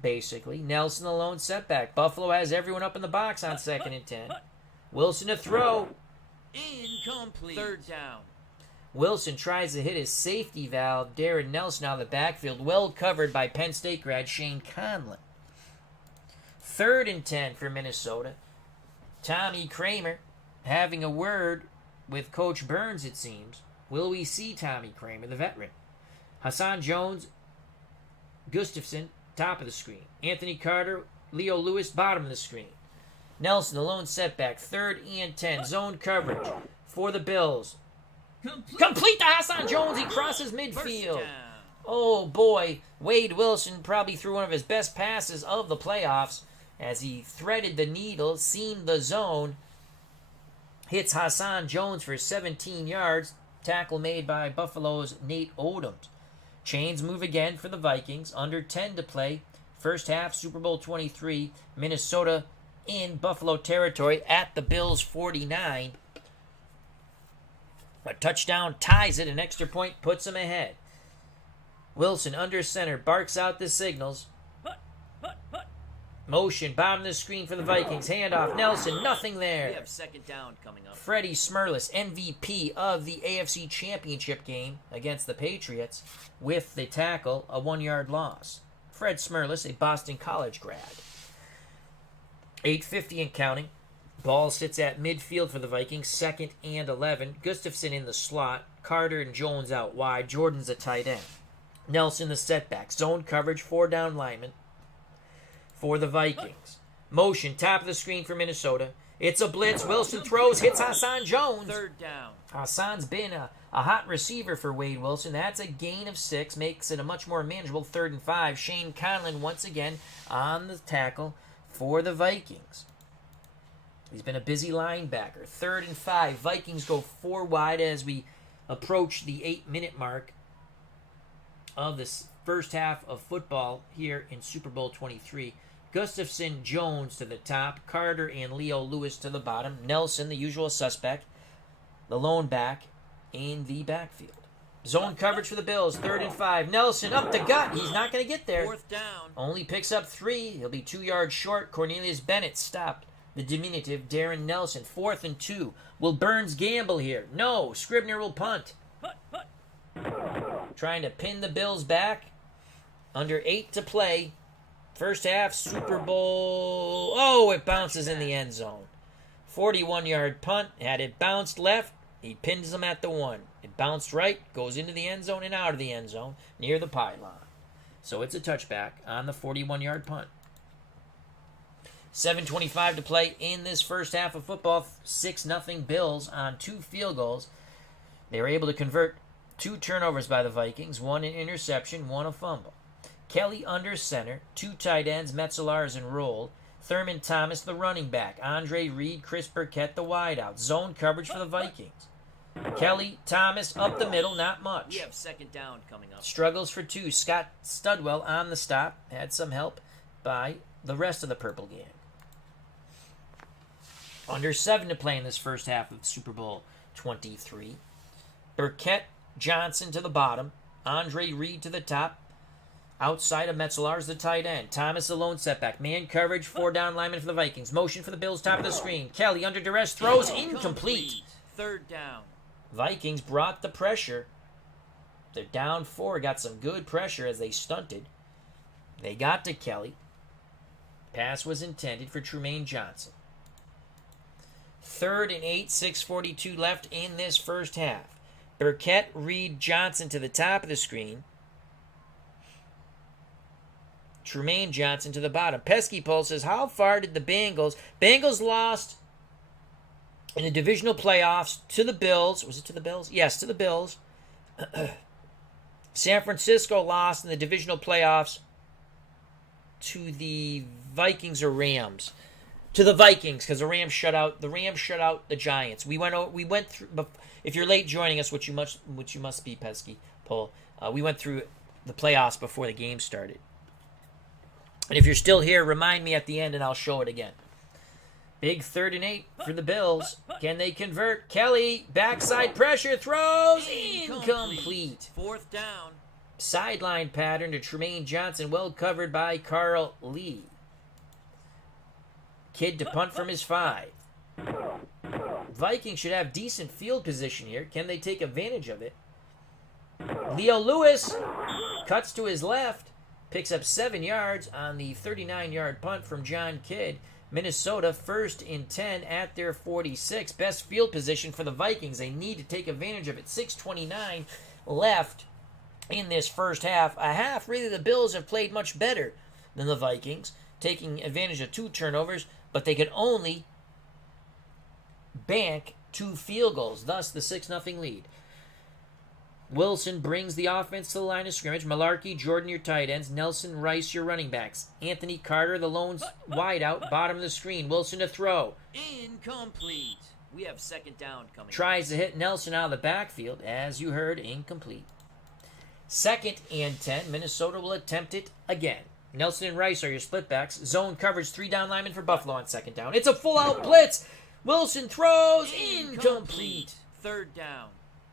basically. Nelson, the lone setback. Buffalo has everyone up in the box on 2nd and 10. Wilson to throw. Incomplete. Third down. Wilson tries to hit his safety valve. Darren Nelson out of the backfield. Well covered by Penn State grad Shane Conlon. 3rd and 10 for Minnesota. Tommy Kramer having a word with Coach Burns, it seems. Will we see Tommy Kramer, the veteran? Hassan Jones, Gustafson, top of the screen. Anthony Carter, Leo Lewis, bottom of the screen. Nelson, the lone setback, 3rd and 10. Zone coverage for the Bills. Complete to Hassan Jones. He crosses First midfield. down. Oh boy, Wade Wilson probably threw one of his best passes of the playoffs as he threaded the needle, seamed the zone, hits Hassan Jones for 17 yards. Tackle made by Buffalo's Nate Odoms. Chains move again for the Vikings. Under 10 to play. First half, Super Bowl XXIII, Minnesota in Buffalo territory at the Bills 49. A touchdown ties it. An extra point puts them ahead. Wilson under center barks out the signals. Motion, bottom of the screen for the Vikings. Handoff, Nelson, nothing We there. have second down coming up. Freddie Smirlis, MVP of the AFC Championship game against the Patriots, with the tackle, a 1-yard loss. Fred Smirlis, a Boston College grad. 8:50 and counting. Ball sits at midfield for the Vikings, 2nd and 11. Gustafson in the slot. Carter and Jones out wide. Jordan's a tight end. Nelson the setback. Zone coverage, 4 down linemen for the Vikings. Motion, top of the screen for Minnesota. It's a blitz. Wilson throws, hits Hassan Jones. Third down. Hassan's been a hot receiver for Wade Wilson. That's a gain of 6, makes it a much more manageable 3rd and 5. Shane Conlon once again on the tackle for the Vikings. He's been a busy linebacker. 3rd and 5. Vikings go 4 wide as we approach the 8-minute mark of this first half of football here in Super Bowl XXIII. Gustafson, Jones to the top. Carter and Leo Lewis to the bottom. Nelson, the usual suspect, the lone back in the backfield. Zone coverage for the Bills. 3rd and 5. Nelson up the gut. He's not going to get there. Fourth down. Only picks up 3. He'll be 2 yards short. Cornelius Bennett stopped the diminutive Darren Nelson. 4th and 2. Will Burns gamble here? No. Scribner will punt. Trying to pin the Bills back. Under 8 to play. First half, Super Bowl. Oh, it bounces in the end zone. 41-yard punt. Had it bounced left, he pins them at the 1. It bounced right, goes into the end zone and out of the end zone near the pylon. So it's a touchback on the 41-yard punt. 7:25 to play in this first half of football. 6-0 Bills on 2 field goals. They were able to convert 2 turnovers by the Vikings, 1 an interception, 1 a fumble. Kelly under center, 2 tight ends, Metzelar enrolled. Thurman Thomas, the running back. Andre Reed, Chris Burkett, the wideout. Zone coverage for the Vikings. Kelly, Thomas, up the middle, not We much. have second down coming up. Struggles for 2. Scott Studwell on the stop. Had some help by the rest of the Purple Gang. Under 7 to play in this first half of Super Bowl XXIII. Burkett, Johnson to the bottom. Andre Reed to the top. Outside of Metzelar's the tight end. Thomas the lone setback. Man coverage, 4 down linemen for the Vikings. Motion for the Bills, top of the screen. Kelly under duress, throws incomplete. Third down. Vikings brought the pressure. They're down 4. Got some good pressure as they stunted. They got to Kelly. Pass was intended for Trumaine Johnson. 3rd and 8, 6:42 left in this first half. Burkett, Reed, Johnson to the top of the screen. Trumaine Johnson to the bottom. Pesky Pole says, how far did the Bengals lost in the divisional playoffs to the Bills. Was it to the Bills? Yes, to the Bills. San Francisco lost in the divisional playoffs to the Vikings or Rams. To the Vikings, because the Rams shut out the Giants. We went through. If you're late joining us, which you must be, Pesky Pole, we went through the playoffs before the game started. And if you're still here, remind me at the end, and I'll show it again. Big 3rd and 8 for the Bills. Can they convert? Kelly, backside pressure, throws incomplete. 4th down. Sideline pattern to Trumaine Johnson, well covered by Carl Lee. Kid to punt from his 5. Vikings should have decent field position here. Can they take advantage of it? Leo Lewis cuts to his left, picks up 7 yards on the 39-yard punt from John Kidd. Minnesota 1st and 10 at their 46. Best field position for the Vikings. They need to take advantage of it. 6:29 left in this first half. A half, really, the Bills have played much better than the Vikings, taking advantage of 2 turnovers, but they could only bank 2 field goals, thus the 6-0 lead. Wilson brings the offense to the line of scrimmage. Malarkey, Jordan, your tight ends. Nelson, Rice, your running backs. Anthony Carter, the lone wide out, bottom of the screen. Wilson to throw. Incomplete. We have second down coming. Tries to hit Nelson out of the backfield. As you heard, incomplete. 2nd and 10. Minnesota will attempt it again. Nelson and Rice are your split backs. Zone coverage, 3 down linemen for Buffalo on 2nd down. It's a full-out blitz. Wilson throws. Incomplete. 3rd down.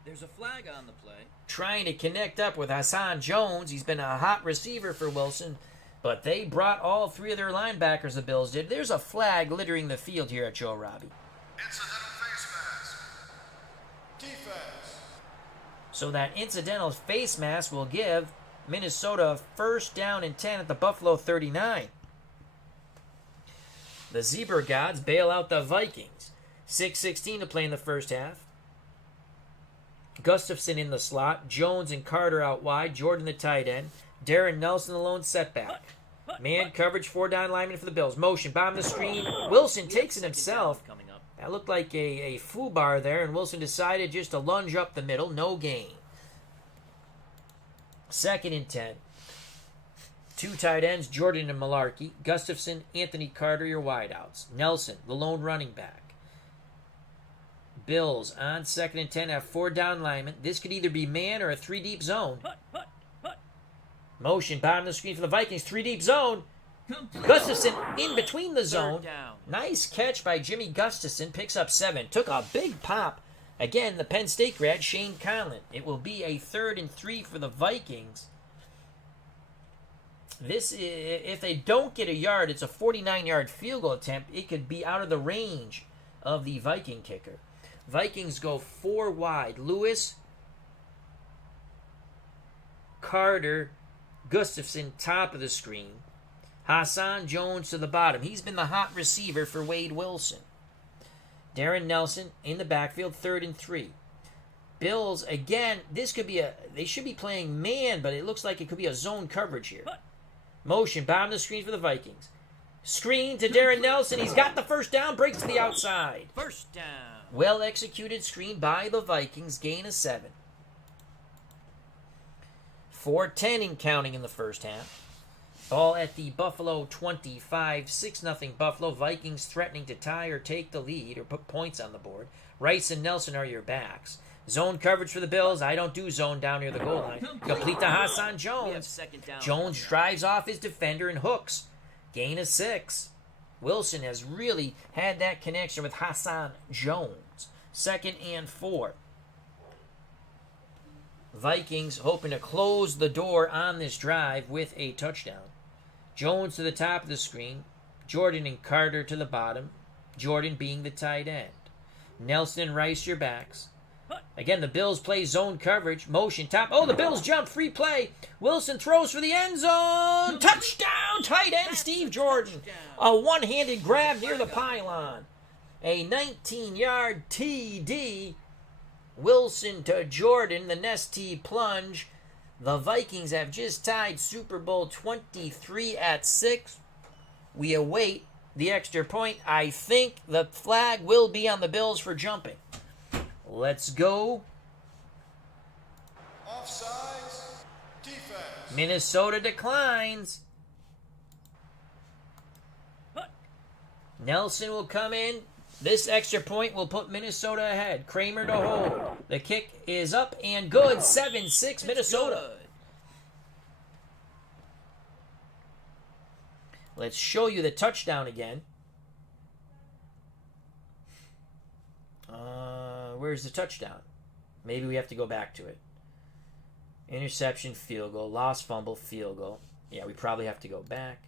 There's a flag on the play. Trying to connect up with Hassan Jones. He's been a hot receiver for Wilson, but they brought all 3 of their linebackers, the Bills did. There's a flag littering the field here at Joe Robbie. Incidental face mask. Defense. So that incidental face mask will give Minnesota 1st down and 10 at the Buffalo 39. The Zebra Gods bail out the Vikings. 6:16 to play in the first half. Gustafson in the slot. Jones and Carter out wide. Jordan the tight end. Darren Nelson the lone setback. Man coverage, 4 down linemen for the Bills. Motion, bottom of the screen. Wilson takes it himself. That looked like a foobar there, and Wilson decided just to lunge up the middle. No gain. 2nd and 10. 2 tight ends, Jordan and Malarkey. Gustafson, Anthony Carter, your wideouts. Nelson, the lone running back. Bills on 2nd and 10 have 4 down linemen. This could either be man or a 3-deep zone. Motion, bottom of the screen for the Vikings. 3-deep zone. Gustafson in between the zone. Nice catch by Jimmy Gustafson. Picks up 7. Took a big pop. Again, the Penn State grad, Shane Conlon. It will be a 3rd and 3 for the Vikings. This, if they don't get a yard, it's a 49-yard field goal attempt. It could be out of the range of the Viking kicker. Vikings go 4 wide. Lewis, Carter, Gustafson, top of the screen. Hassan Jones to the bottom. He's been the hot receiver for Wade Wilson. Darren Nelson in the backfield, 3rd and 3. Bills, again, this could be they should be playing man, but it looks like it could be a zone coverage here. Motion, bottom of the screen for the Vikings. Screen to Darren Nelson. He's got the 1st down, breaks to the outside. 1st down. Well executed screen by the Vikings, gain of 7. 4:10 and counting in the first half. Ball at the Buffalo 25, 6-0 Buffalo. Vikings threatening to tie or take the lead or put points on the board. Rice and Nelson are your backs. Zone coverage for the Bills. I don't do zone down near the goal line. Complete to Hassan Jones. Jones drives off his defender and hooks. Gain of 6. Wilson has really had that connection with Hassan Jones. 2nd and 4. Vikings hoping to close the door on this drive with a touchdown. Jones to the top of the screen. Jordan and Carter to the bottom. Jordan being the tight end. Nelson and Rice your backs. Again, the Bills play zone coverage. Motion, top. Oh, the Bills jump. Free play. Wilson throws for the end zone. Touchdown, tight end Steve Jordan. A one-handed grab near the pylon. A 19-yard TD. Wilson to Jordan, the Nestea plunge. The Vikings have just tied Super Bowl XXIII at 6. We await the extra point. I think the flag will be on the Bills for jumping. Let's go. Offsides. Defense. Minnesota declines. Nelson will come in. This extra point will put Minnesota ahead. Kramer to hold. The kick is up and good. 7-6 Minnesota. Let's show you the touchdown again. Where's the touchdown? Maybe we have to go back to it. Interception, field goal, lost fumble, field goal. Yeah, we probably have to go back.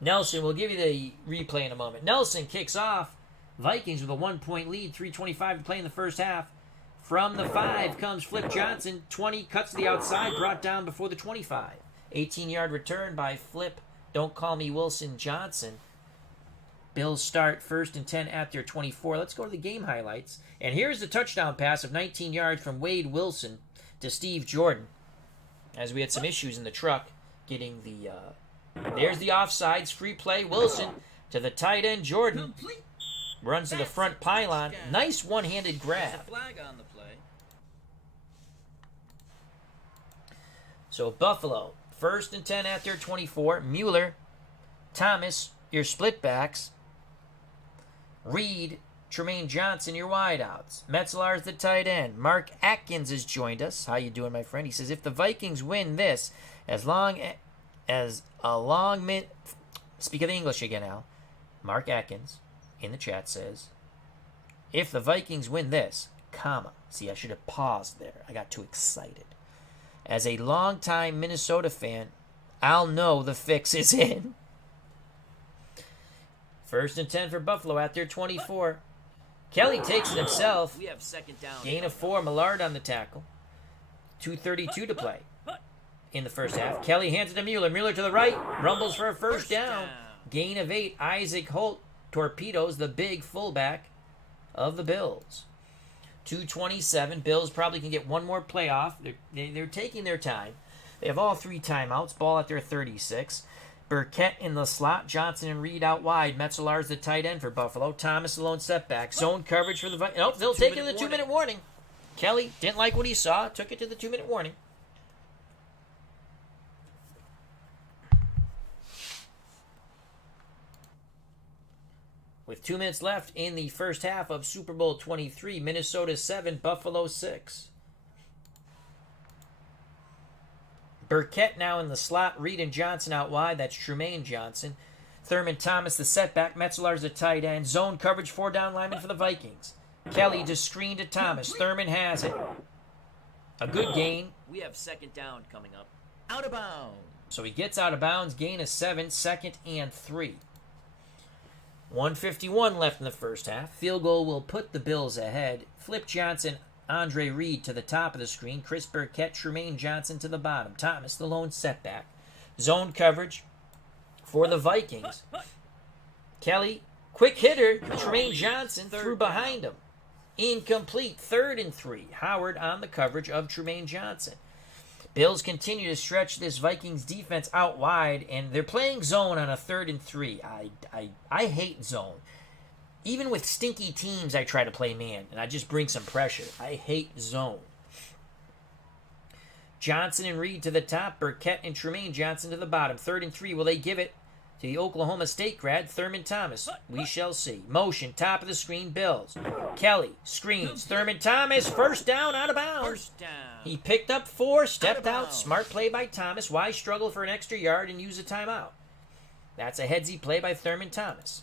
Nelson, we'll give you the replay in a moment. Nelson kicks off. Vikings with a 1-point lead. 3:25 to play in the first half. From the 5 comes Flip Johnson. 20 cuts to the outside, brought down before the 25. 18-yard return by Flip. Don't call me Wilson Johnson. Bills start 1st and 10 at their 24. Let's go to the game highlights. And here's the touchdown pass of 19 yards from Wade Wilson to Steve Jordan. As we had some issues in the truck getting the... there's the offsides. Free play. Wilson to the tight end, Jordan. Runs to the front pylon. Nice one-handed There's a grab. flag on the play. So Buffalo, 1st and 10 at their 24. Mueller, Thomas, your split backs. Reed, Tremaine Johnson, your wideouts. Metzlar's the tight end. Mark Atkins has joined us. How you doing, my friend? He says, if the Vikings win this, speak of the English again, Al. Mark Atkins in the chat says, if the Vikings win this, comma. See, I should have paused there. I got too excited. As a longtime Minnesota fan, I'll know the fix is in. 1st and 10 for Buffalo at their 24. Kelly takes it himself. We have 2nd down. Gain of 4. Millard on the tackle. 2:32 to play in the first half. Kelly hands it to Mueller. Mueller to the right. Rumbles for a first down. Gain of 8. Isaac Holt torpedoes the big fullback of the Bills. 2:27. Bills probably can get one more play off. They're taking their time. They have all 3 timeouts. Ball at their 36. Burkett in the slot. Johnson and Reed out wide. Metzelar's the tight end for Buffalo. Thomas the lone setback. Zone coverage for the Vikings. Nope, they'll take it to the 2-minute warning. Kelly didn't like what he saw. Took it to the 2-minute warning. With 2 minutes left in the first half of Super Bowl XXIII, Minnesota 7, Buffalo 6. Burkett now in the slot. Reed and Johnson out wide. That's Tremaine Johnson. Thurman Thomas the setback. Metzlar's the tight end. Zone coverage, 4 down linemen for the Vikings. Kelly to screen to Thomas. Thurman has it. A good gain. We have 2nd down coming up. Out of bounds. So he gets out of bounds. Gain of 7. 2nd and 3. 1:51 left in the first half. Field goal will put the Bills ahead. Flip Johnson, Andre Reed to the top of the screen. Chris Burkett, Tremaine Johnson to the bottom. Thomas, the lone setback. Zone coverage for the Vikings. Kelly, quick hitter. Tremaine Johnson threw behind him. Incomplete. 3rd and 3. Howard on the coverage of Tremaine Johnson. Bills continue to stretch this Vikings defense out wide, and they're playing zone on a 3rd and 3. I hate zone. Even with stinky teams, I try to play man, and I just bring some pressure. I hate zone. Johnson and Reed to the top. Burkett and Tremaine Johnson to the bottom. 3rd and 3. Will they give it to the Oklahoma State grad, Thurman Thomas? We shall see. Motion, top of the screen, Bills. Kelly screens. Thurman Thomas, first down, out of bounds. First down. He picked up 4, stepped out. Smart play by Thomas. Why struggle for an extra yard and use a timeout? That's a headsy play by Thurman Thomas.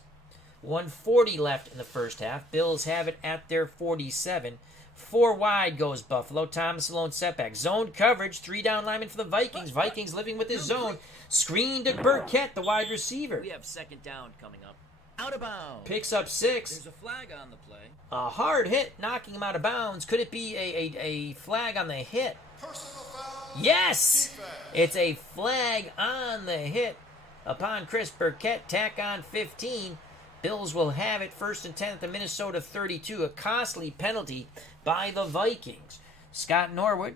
1:40 left in the first half. Bills have it at their 47. 4 wide goes Buffalo. Thomas alone setback. Zone coverage. 3 down linemen for the Vikings. Vikings living with his zone. Screen to Burkett, the wide receiver. We have 2nd down coming up. Out of bounds. Picks up 6. There's a flag on the play. A hard hit, knocking him out of bounds. Could it be a flag on the hit? Personal foul. Yes! Defense. It's a flag on the hit upon Chris Burkett. Tack on 15. Bills will have it 1st and 10 at the Minnesota 32. A costly penalty by the Vikings. Scott Norwood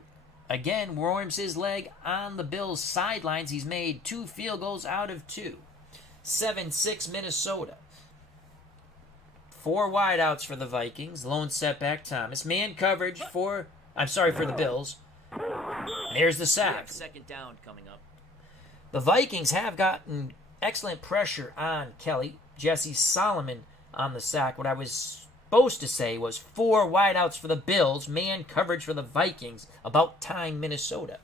again warms his leg on the Bills' sidelines. He's made 2 field goals out of 2. 7-6 Minnesota. 4 wideouts for the Vikings. Lone setback Thomas. Man coverage for the Bills. There's the We sack. have 2nd down coming up. The Vikings have gotten excellent pressure on Kelly. Jesse Solomon on the sack. What I was supposed to say was 4 wideouts for the Bills. Man coverage for the Vikings. About time, Minnesota.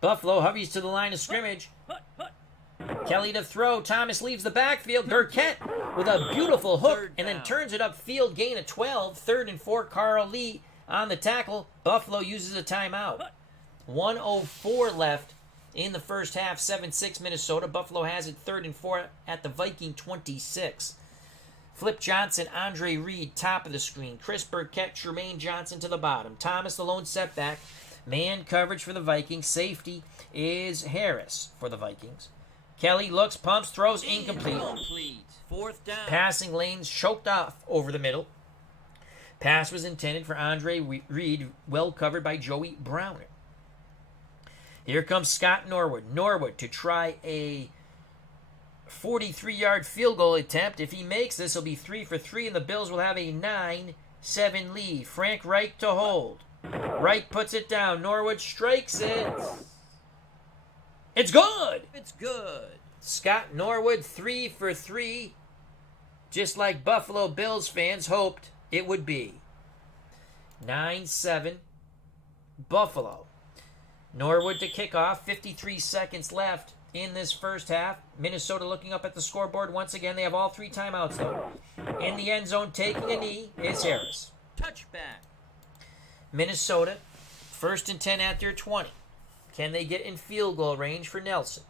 Buffalo hurries to the line of scrimmage. Kelly to throw. Thomas leaves the backfield. Burkett with a beautiful hook and then turns it upfield. Gain of 12. 3rd and 4. Carl Lee on the tackle. Buffalo uses a timeout. 1:04 left in the first half. 7-6 Minnesota. Buffalo has it 3rd and 4 at the Viking 26. Flip Johnson, Andre Reed, top of the screen. Chris Burkett, Tremaine Johnson to the bottom. Thomas, the lone setback. Man coverage for the Vikings. Safety is Harris for the Vikings. Kelly looks, pumps, throws, incomplete. Incomplete. 4th down. Passing lanes choked off over the middle. Pass was intended for Andre Reed, well covered by Joey Browner. Here comes Scott Norwood. Norwood to try a 43-yard field goal attempt. If he makes this, he'll be 3 for 3, and the Bills will have a 9-7 lead. Frank Reich to hold. Reich puts it down. Norwood strikes it. It's good. It's good. Scott Norwood, 3 for 3, just like Buffalo Bills fans hoped it would be. 9-7, Buffalo. Norwood to kick off. 53 seconds left in this first half. Minnesota looking up at the scoreboard once again. They have all 3 timeouts, though. In the end zone, taking a knee, is Harris. Touchback. Minnesota, 1st and 10 at their 20. Can they get in field goal range for Nelson?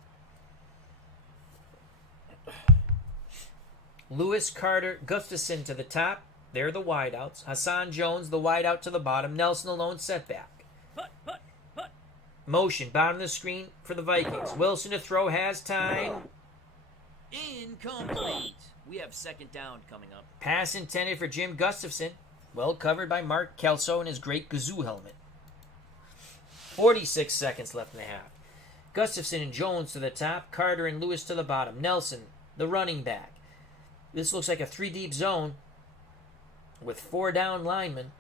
Lewis, Carter, Gustafson to the top. They're the wideouts. Hassan Jones, the wideout to the bottom. Nelson alone setback. Motion, bottom of the screen for the Vikings. Wilson to throw, has time. Incomplete. We have 2nd down coming up. Pass intended for Jim Gustafson. Well covered by Mark Kelso in his great Gazoo helmet. 46 seconds left in the half. Gustafson and Jones to the top. Carter and Lewis to the bottom. Nelson, the running back. This looks like a 3-deep zone with 4 down linemen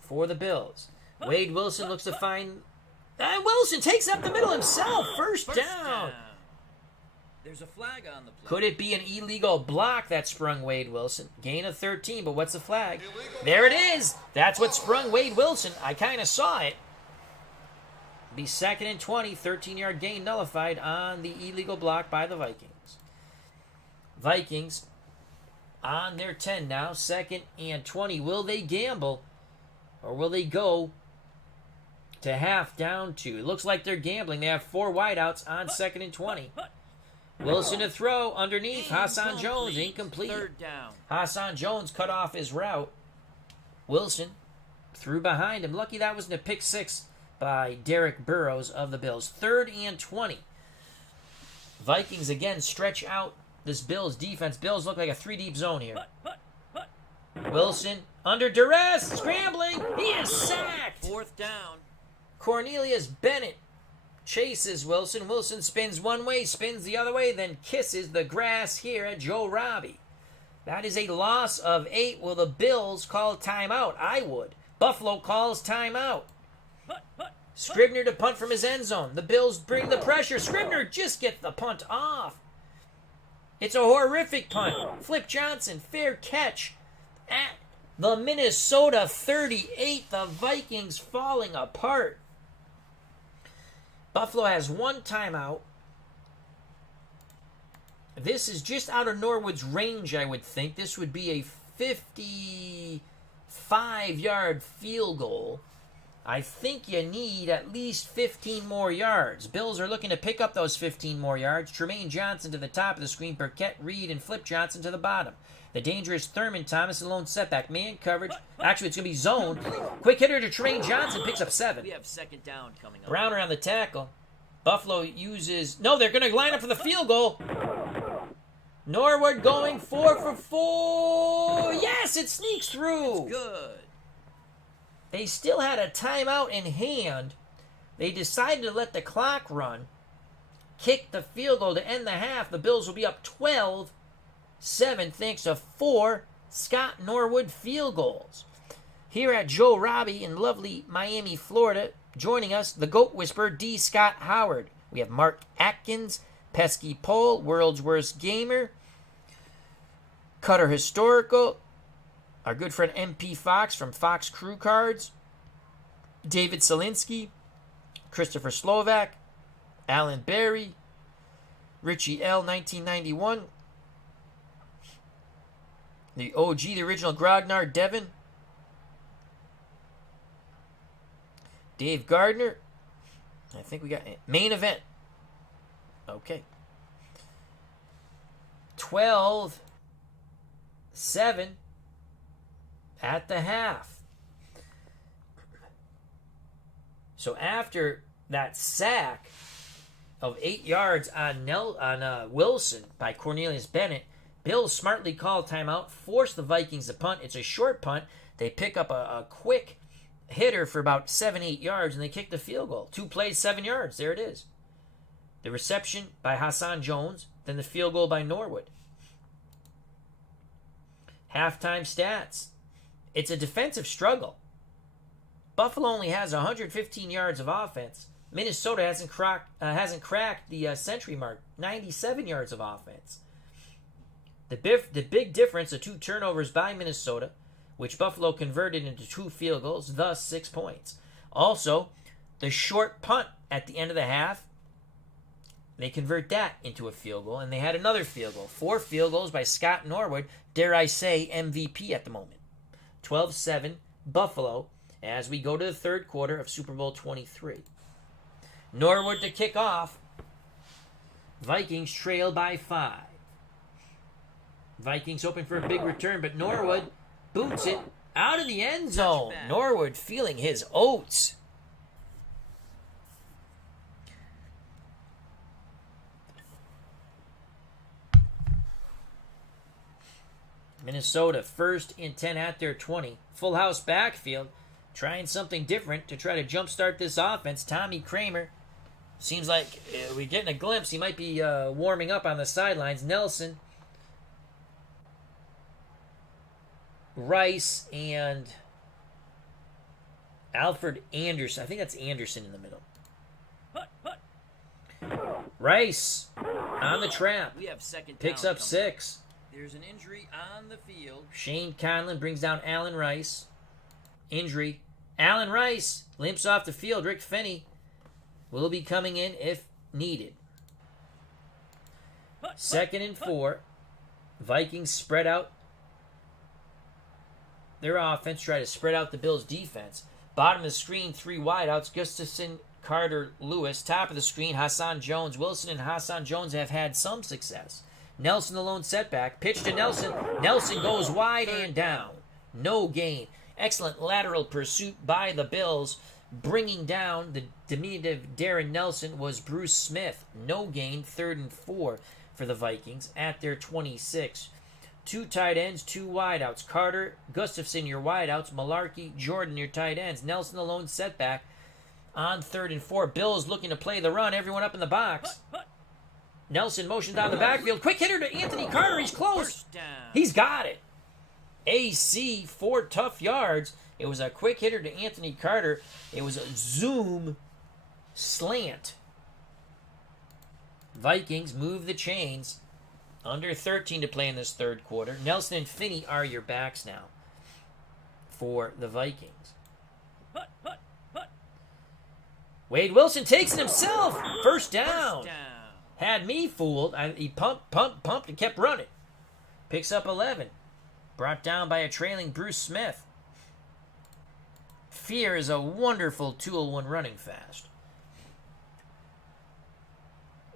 for the Bills. Wade Wilson looks to find... And Wilson takes up the middle himself. First down. There's a flag on the play. Could it be an illegal block that sprung Wade Wilson? Gain of 13, but what's the flag? There it is. That's what sprung Wade Wilson. I kind of saw it. Be 2nd and 20, 13-yard gain nullified on the illegal block by the Vikings. Vikings on their 10 now, 2nd and 20. Will they gamble or will they go to half down 2? It looks like they're gambling. They have 4 wideouts on 2nd and 20. Wilson to throw underneath. Hassan Jones, incomplete. 3rd down. Hassan Jones cut off his route. Wilson threw behind him. Lucky that wasn't a pick 6 by Derek Burrows of the Bills. 3rd and 20. Vikings again stretch out this Bills defense. Bills look like a 3-deep zone here. Wilson under duress, scrambling. He is sacked. 4th down. Cornelius Bennett chases Wilson. Wilson spins one way, spins the other way, then kisses the grass here at Joe Robbie. That is a loss of 8. Will the Bills call timeout? I would. Buffalo calls timeout. Scribner to punt from his end zone. The Bills bring the pressure. Scribner just gets the punt off. It's a horrific punt. Flip Johnson, fair catch at the Minnesota 38. The Vikings falling apart. Buffalo has 1 timeout. This is just out of Norwood's range, I would think. This would be a 55-yard field goal. I think you need at least 15 more yards. Bills are looking to pick up those 15 more yards. Tremaine Johnson to the top of the screen. Burkett, Reed, and Flip Johnson to the bottom. The dangerous Thurman Thomas alone setback. Man coverage. Actually, it's going to be zone. Quick hitter to Tremaine Johnson. Picks up 7. We have 2nd down coming up. Brown around the tackle. Buffalo uses... No, they're going to line up for the field goal. Norwood going 4 for 4. Yes, it sneaks through. Good. They still had a timeout in hand. They decided to let the clock run. Kick the field goal to end the half. The Bills will be up 12-7 thanks to 4 Scott Norwood field goals. Here at Joe Robbie in lovely Miami, Florida, joining us, the GOAT Whisperer, D. Scott Howard. We have Mark Atkins, Pesky Pole, World's Worst Gamer, Cutter Historical, our good friend MP Fox from Fox Crew Cards, David Selinsky, Christopher Slovak, Alan Berry, Richie L. 1991, the OG, the original Grognar, Devin, Dave Gardner. I think we got main event. Okay. 12-7 at the half. So after that sack of 8 yards on Wilson by Cornelius Bennett, Bills smartly called timeout, forced the Vikings to punt. It's a short punt. They pick up a quick hitter for about 7-8 yards, and they kick the field goal. 2 plays, 7 yards. There it is. The reception by Hassan Jones, then the field goal by Norwood. Halftime stats. It's a defensive struggle. Buffalo only has 115 yards of offense. Minnesota hasn't cracked the century mark. 97 yards of offense. The big difference, the 2 turnovers by Minnesota, which Buffalo converted into 2 field goals, thus 6 points. Also, the short punt at the end of the half, they convert that into a field goal, and they had another field goal. 4 field goals by Scott Norwood, dare I say MVP at the moment. 12-7 Buffalo as we go to the third quarter of Super Bowl XXIII. Norwood to kick off. Vikings trail by 5. Vikings hoping for a big return, but Norwood boots it out of the end zone. Norwood feeling his oats. Minnesota 1st and 10 at their 20. Full house backfield. Trying something different to try to jumpstart this offense. Tommy Kramer. Seems like we're getting a glimpse. He might be warming up on the sidelines. Nelson, Rice, and Alfred Anderson. I think that's Anderson in the middle. Rice on the trap. We have second Picks down up coming. 6. There's an injury on the field. Shane Conlon brings down Allen Rice. Injury. Allen Rice limps off the field. Rick Finney will be coming in if needed. 2nd and 4. Vikings spread out their offense, try to spread out the Bills' defense. Bottom of the screen, 3 wideouts. Gustafson, Carter, Lewis. Top of the screen, Hassan Jones. Wilson and Hassan Jones have had some success. Nelson, the lone setback. Pitch to Nelson. Nelson goes wide and down. No gain. Excellent lateral pursuit by the Bills. Bringing down the diminutive Darren Nelson was Bruce Smith. No gain. 3rd and 4 for the Vikings at their 26. 2 tight ends, 2 wideouts. Carter, Gustafson, your wideouts. Malarkey, Jordan, your tight ends. Nelson, the lone setback on 3rd and 4. Bills looking to play the run. Everyone up in the box. Nelson motions down the backfield. Quick hitter to Anthony Carter. He's close. He's got it. AC, 4 tough yards. It was a quick hitter to Anthony Carter. It was a zoom slant. Vikings move the chains. Under 13 to play in this third quarter. Nelson and Finney are your backs now for the Vikings. Wade Wilson takes it himself. First down. Had me fooled. He pumped, and kept running. Picks up 11. Brought down by a trailing Bruce Smith. Fear is a wonderful tool when running fast.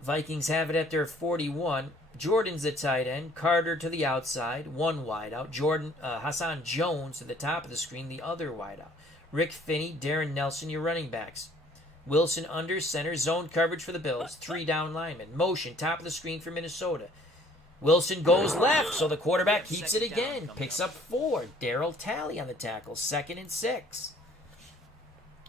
Vikings have it at their 41. Jordan's the tight end. Carter to the outside. 1 wide out. Hassan Jones to the top of the screen. The other wide out. Rick Finney, Darren Nelson, your running backs. Wilson under center. Zone coverage for the Bills. 3 down linemen. Motion. Top of the screen for Minnesota. Wilson goes left, so the quarterback keeps it again. Picks up 4. Darryl Talley on the tackle. 2nd and 6.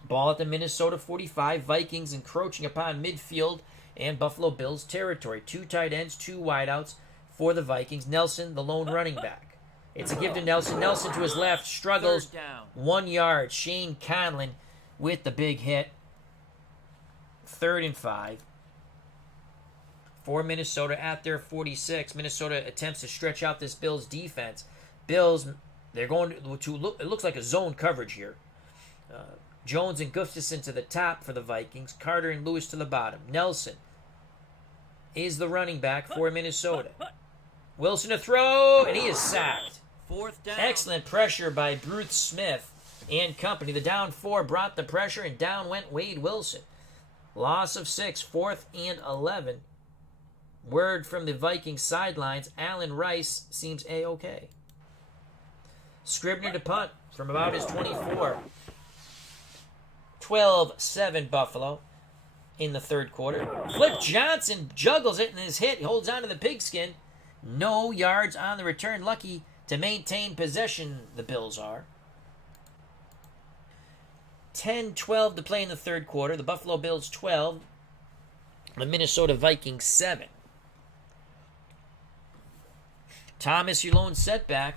Ball at the Minnesota 45. Vikings encroaching upon midfield and Buffalo Bills territory. 2 tight ends, 2 wideouts for the Vikings. Nelson, the lone running back. It's a give to Nelson. Nelson to his left, struggles. 1 yard. Shane Conlon with the big hit. 3rd and 5. For Minnesota at their 46. Minnesota attempts to stretch out this Bills defense. Bills, they're going to look, it looks like a zone coverage here. Jones and Gustafson to the top for the Vikings. Carter and Lewis to the bottom. Nelson is the running back for Minnesota. Wilson to throw, and he is sacked. 4th down. Excellent pressure by Bruce Smith and company. The down 4 brought the pressure, and down went Wade Wilson. Loss of 6, 4th and 11. Word from the Vikings sidelines, Allen Rice seems A-okay. Scribner to punt from about his 24. 12-7 Buffalo in the third quarter. Flip Johnson juggles it in his hit. He holds on to the pigskin. No yards on the return. Lucky to maintain possession, the Bills are. 10-12 to play in the third quarter. The Buffalo Bills 12. The Minnesota Vikings 7. Thomas, your lone setback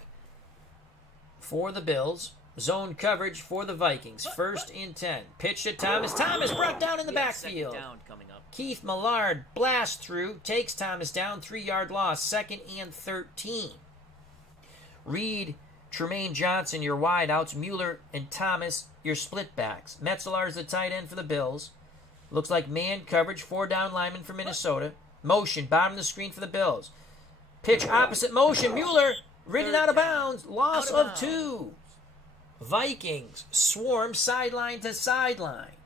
for the Bills. Zone coverage for the Vikings. 1st and 10. Pitch to Thomas. Thomas brought down in the We have second backfield. down coming up. Keith Millard blast through. Takes Thomas down. 3-yard loss. 2nd and 13. Reed, Tremaine Johnson, your wideouts. Mueller and Thomas, your split backs. Metzelar's the tight end for the Bills. Looks like man coverage. 4 down linemen for Minnesota. Motion. Bottom of the screen for the Bills. Pitch opposite motion. Mueller ridden out of bounds. Loss of 2. Vikings swarm sideline to sideline.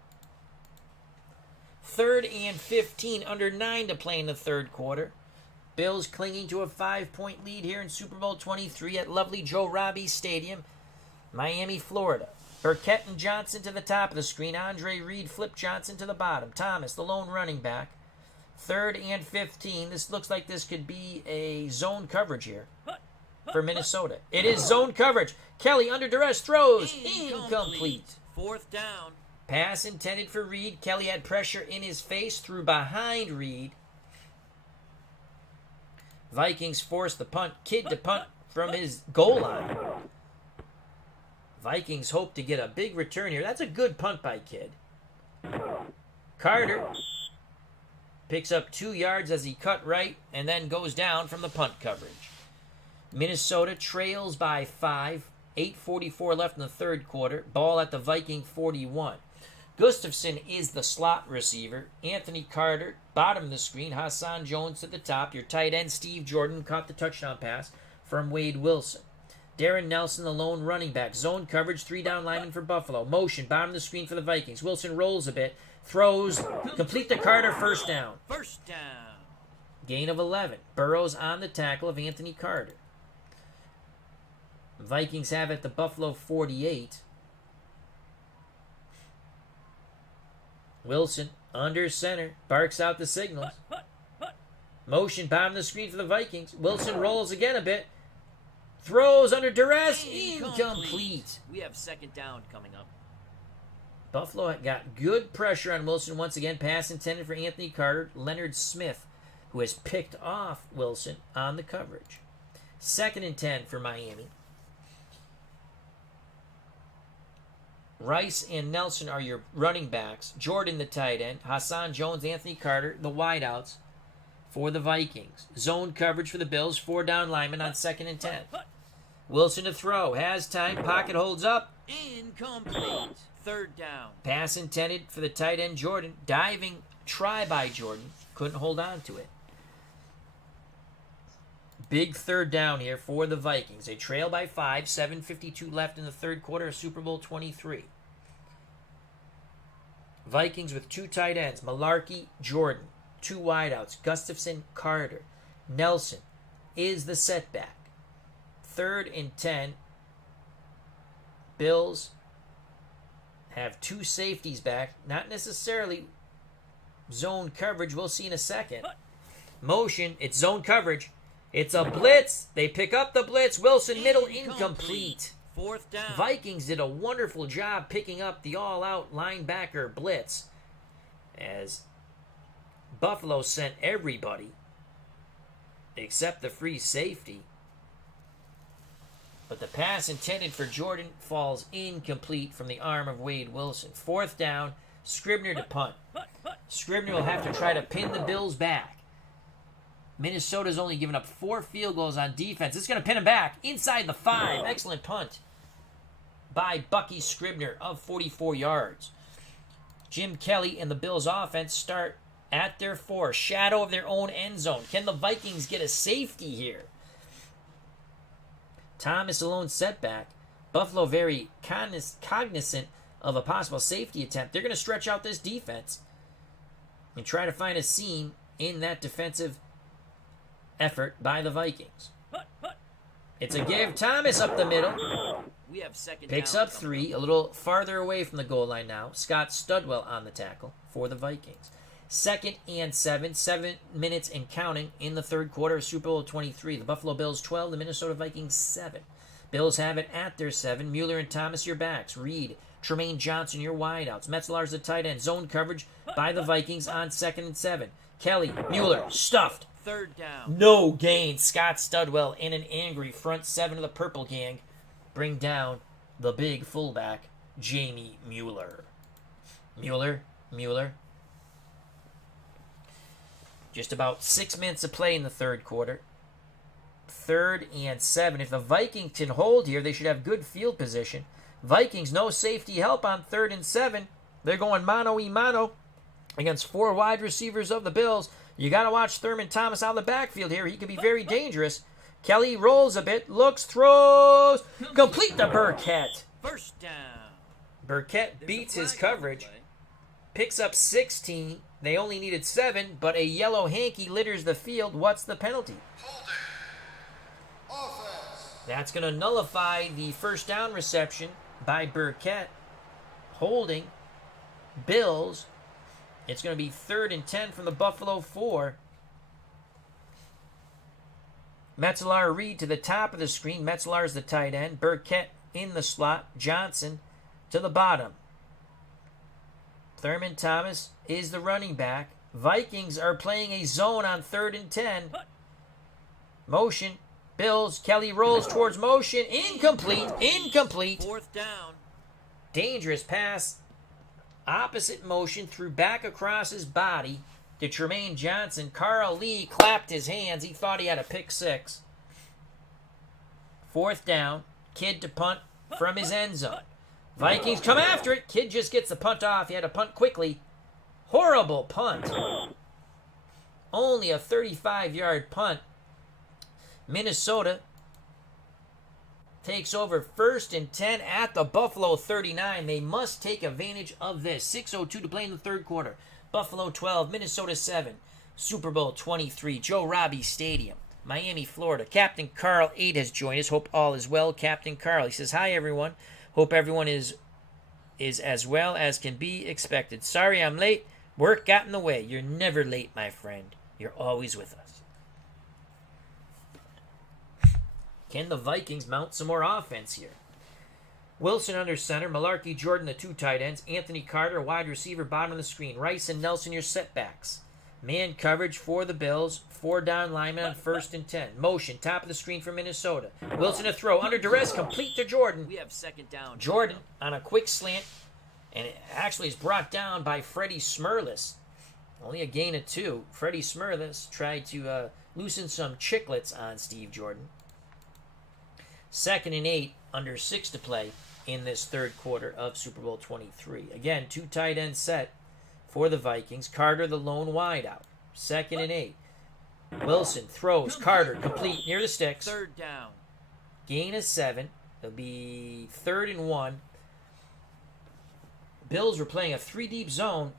3rd and 15. Under 9 to play in the 3rd quarter. Bills clinging to a 5-point lead here in Super Bowl XXIII at lovely Joe Robbie Stadium, Miami, Florida. Burkett and Johnson to the top of the screen. Andre Reed, Flip Johnson to the bottom. Thomas, the lone running back. 3rd and 15. This looks like this could be a zone coverage here for Minnesota. It is zone coverage. Kelly under duress throws. Incomplete. 4th down. Pass intended for Reed. Kelly had pressure in his face, threw behind Reed. Vikings force the punt. Kidd to punt from his goal line. Vikings hope to get a big return here. That's a good punt by Kidd. Carter picks up 2 yards as he cut right and then goes down from the punt coverage. Minnesota trails by 5. 8:44 left in the 3rd quarter. Ball at the Viking 41. Gustafson is the slot receiver. Anthony Carter, bottom of the screen. Hassan Jones to the top. Your tight end, Steve Jordan, caught the touchdown pass from Wade Wilson. Darren Nelson, the lone running back. Zone coverage, 3 down linemen for Buffalo. Motion, bottom of the screen for the Vikings. Wilson rolls a bit. Throws, complete to Carter, 1st down. 1st down. Gain of 11. Burrows on the tackle of Anthony Carter. Vikings have at the Buffalo 48. Wilson under center. Barks out the signals. Motion, bottom of the screen for the Vikings. Wilson rolls again a bit. Throws under duress. Incomplete. We have 2nd down coming up. Buffalo got good pressure on Wilson once again. Pass intended for Anthony Carter. Leonard Smith, who has picked off Wilson on the coverage. 2nd and 10 for Miami. Rice and Nelson are your running backs. Jordan, the tight end. Hassan Jones, Anthony Carter, the wideouts for the Vikings. Zone coverage for the Bills. 4 down linemen on 2nd and 10. Wilson to throw. Has time. Pocket holds up. Incomplete. 3rd down. Pass intended for the tight end, Jordan. Diving try by Jordan. Couldn't hold on to it. Big 3rd down here for the Vikings. They trail by 5. 7:52 left in the 3rd quarter of Super Bowl XXIII. Vikings with 2 tight ends. Malarkey, Jordan. 2 wideouts. Gustafson, Carter. Nelson is the setback. 3rd and 10. Bills have 2 safeties back. Not necessarily zone coverage. We'll see in a second. Motion. It's zone coverage. It's a blitz. They pick up the blitz. Wilson middle, incomplete. 4th down. Vikings did a wonderful job picking up the all-out linebacker blitz as Buffalo sent everybody except the free safety. But the pass intended for Jordan falls incomplete from the arm of Wade Wilson. 4th down, Scribner to punt. Scribner will have to try to pin the Bills back. Minnesota's only given up 4 field goals on defense. It's going to pin him back inside the 5. Excellent punt by Bucky Scribner of 44 yards. Jim Kelly and the Bills offense start at their 4. Shadow of their own end zone. Can the Vikings get a safety here? Thomas alone setback. Buffalo very cognizant of a possible safety attempt. They're going to stretch out this defense and try to find a seam in that defensive effort by the Vikings. It's a give. Thomas up the middle. We have 2nd Picks down. up 3. A little farther away from the goal line now. Scott Studwell on the tackle for the Vikings. 2nd and 7. 7 minutes and counting in the 3rd quarter of Super Bowl XXIII. The Buffalo Bills 12. The Minnesota Vikings 7. Bills have it at their 7. Mueller and Thomas, your backs. Reed, Tremaine Johnson, your wideouts. Metzlar's the tight end. Zone coverage by the Vikings on 2nd and 7. Kelly, Mueller, stuffed. 3rd down. No gain. Scott Studwell in an angry front 7 of the Purple Gang. Bring down the big fullback, Jamie Mueller. Mueller. Just about 6 minutes of play in the third quarter. 3rd and 7. If the Vikings can hold here, they should have good field position. Vikings, no safety help on 3rd and 7. They're going mano-a-mano against 4 wide receivers of the Bills. You got to watch Thurman Thomas out of the backfield here. He could be very dangerous. Kelly rolls a bit, looks, throws, complete to Burkett. 1st down. Burkett beats his coverage, picks up 16. They only needed 7, but a yellow hanky litters the field. What's the penalty? Holding. Offense. That's going to nullify the first down reception by Burkett. Holding. Bills. It's going to be 3rd and 10 from the Buffalo 4. Metzlar, Reed to the top of the screen. Metzlar's the tight end. Burkett in the slot. Johnson to the bottom. Thurman Thomas is the running back. Vikings are playing a zone on 3rd and 10. Motion. Bills. Kelly rolls towards motion. Incomplete. 4th down. Dangerous pass. Opposite motion. Threw back across his body to Tremaine Johnson. Carl Lee clapped his hands. He thought he had a pick 6. 4th down. Kid to punt from his end zone. Vikings come after it. Kid just gets the punt off. He had to punt quickly. Horrible punt. Only a 35-yard punt. Minnesota takes over 1st and 10 at the Buffalo 39. They must take advantage of this. 6:02 to play in the third quarter. Buffalo 12, Minnesota 7. Super Bowl XXIII, Joe Robbie Stadium, Miami, Florida. Captain Carl 8 has joined us. Hope all is well. Captain Carl, he says, hi, everyone. Hope everyone is as well as can be expected. Sorry I'm late. Work got in the way. You're never late, my friend. You're always with us. Can the Vikings mount some more offense here? Wilson under center. Malarkey, Jordan, the 2 tight ends. Anthony Carter, wide receiver, bottom of the screen. Rice and Nelson, your setbacks. Man coverage for the Bills. 4 down linemen on 1st and 10. Motion, top of the screen for Minnesota. Wilson a throw. Under duress, complete to Jordan. We have 2nd down. Jordan on a quick slant. And it actually is brought down by Freddie Smerlis. Only a gain of 2. Freddie Smerlis tried to loosen some chiclets on Steve Jordan. 2nd and 8, under 6 to play in this third quarter of Super Bowl XXIII. Again, 2 tight end set for the Vikings. Carter, the lone wideout. 2nd and 8. Wilson throws. Carter, complete near the sticks. 3rd down. Gain of 7. It'll be 3rd and 1. Bills were playing a 3-deep zone.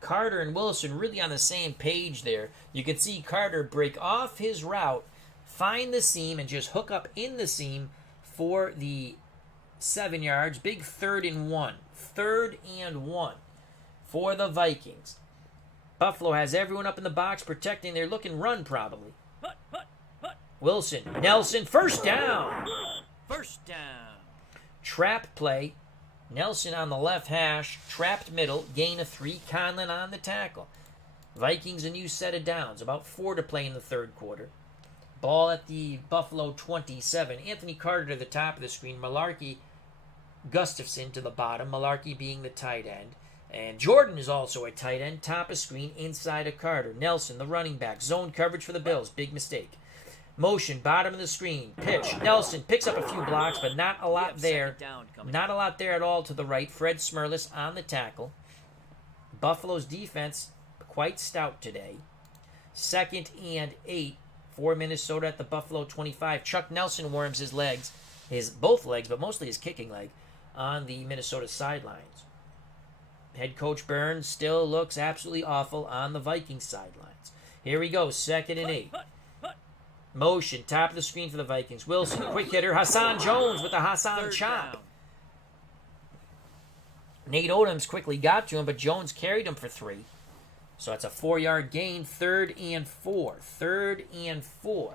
Carter and Wilson really on the same page there. You can see Carter break off his route, find the seam, and just hook up in the seam for the 7 yards. Big 3rd and 1. 3rd and 1 for the Vikings. Buffalo has everyone up in the box protecting their looking run probably. Wilson, Nelson, 1st down. 1st down. Trap play. Nelson on the left hash, trapped middle, gain of 3. Conlon on the tackle. Vikings a new set of downs. About 4 to play in the third quarter. Ball at the Buffalo 27. Anthony Carter to the top of the screen. Malarkey, Gustafson to the bottom. Malarkey being the tight end. And Jordan is also a tight end. Top of screen, inside of Carter. Nelson, the running back. Zone coverage for the Bills. Big mistake. Motion, bottom of the screen. Pitch. Nelson picks up a few blocks, but not a lot there. Not a lot there at all to the right. Fred Smerlis on the tackle. Buffalo's defense quite stout today. 2nd and 8 for Minnesota at the Buffalo 25. Chuck Nelson worms his legs, both legs, but mostly his kicking leg, on the Minnesota sidelines. Head coach Burns still looks absolutely awful on the Vikings sidelines. Here we go, 2nd and 8. Motion, top of the screen for the Vikings. Wilson, quick hitter. Hassan Jones with the Hassan chop. Down. Nate Odoms quickly got to him, but Jones carried him for 3. So that's a 4-yard gain. 3rd and 4. 3rd and 4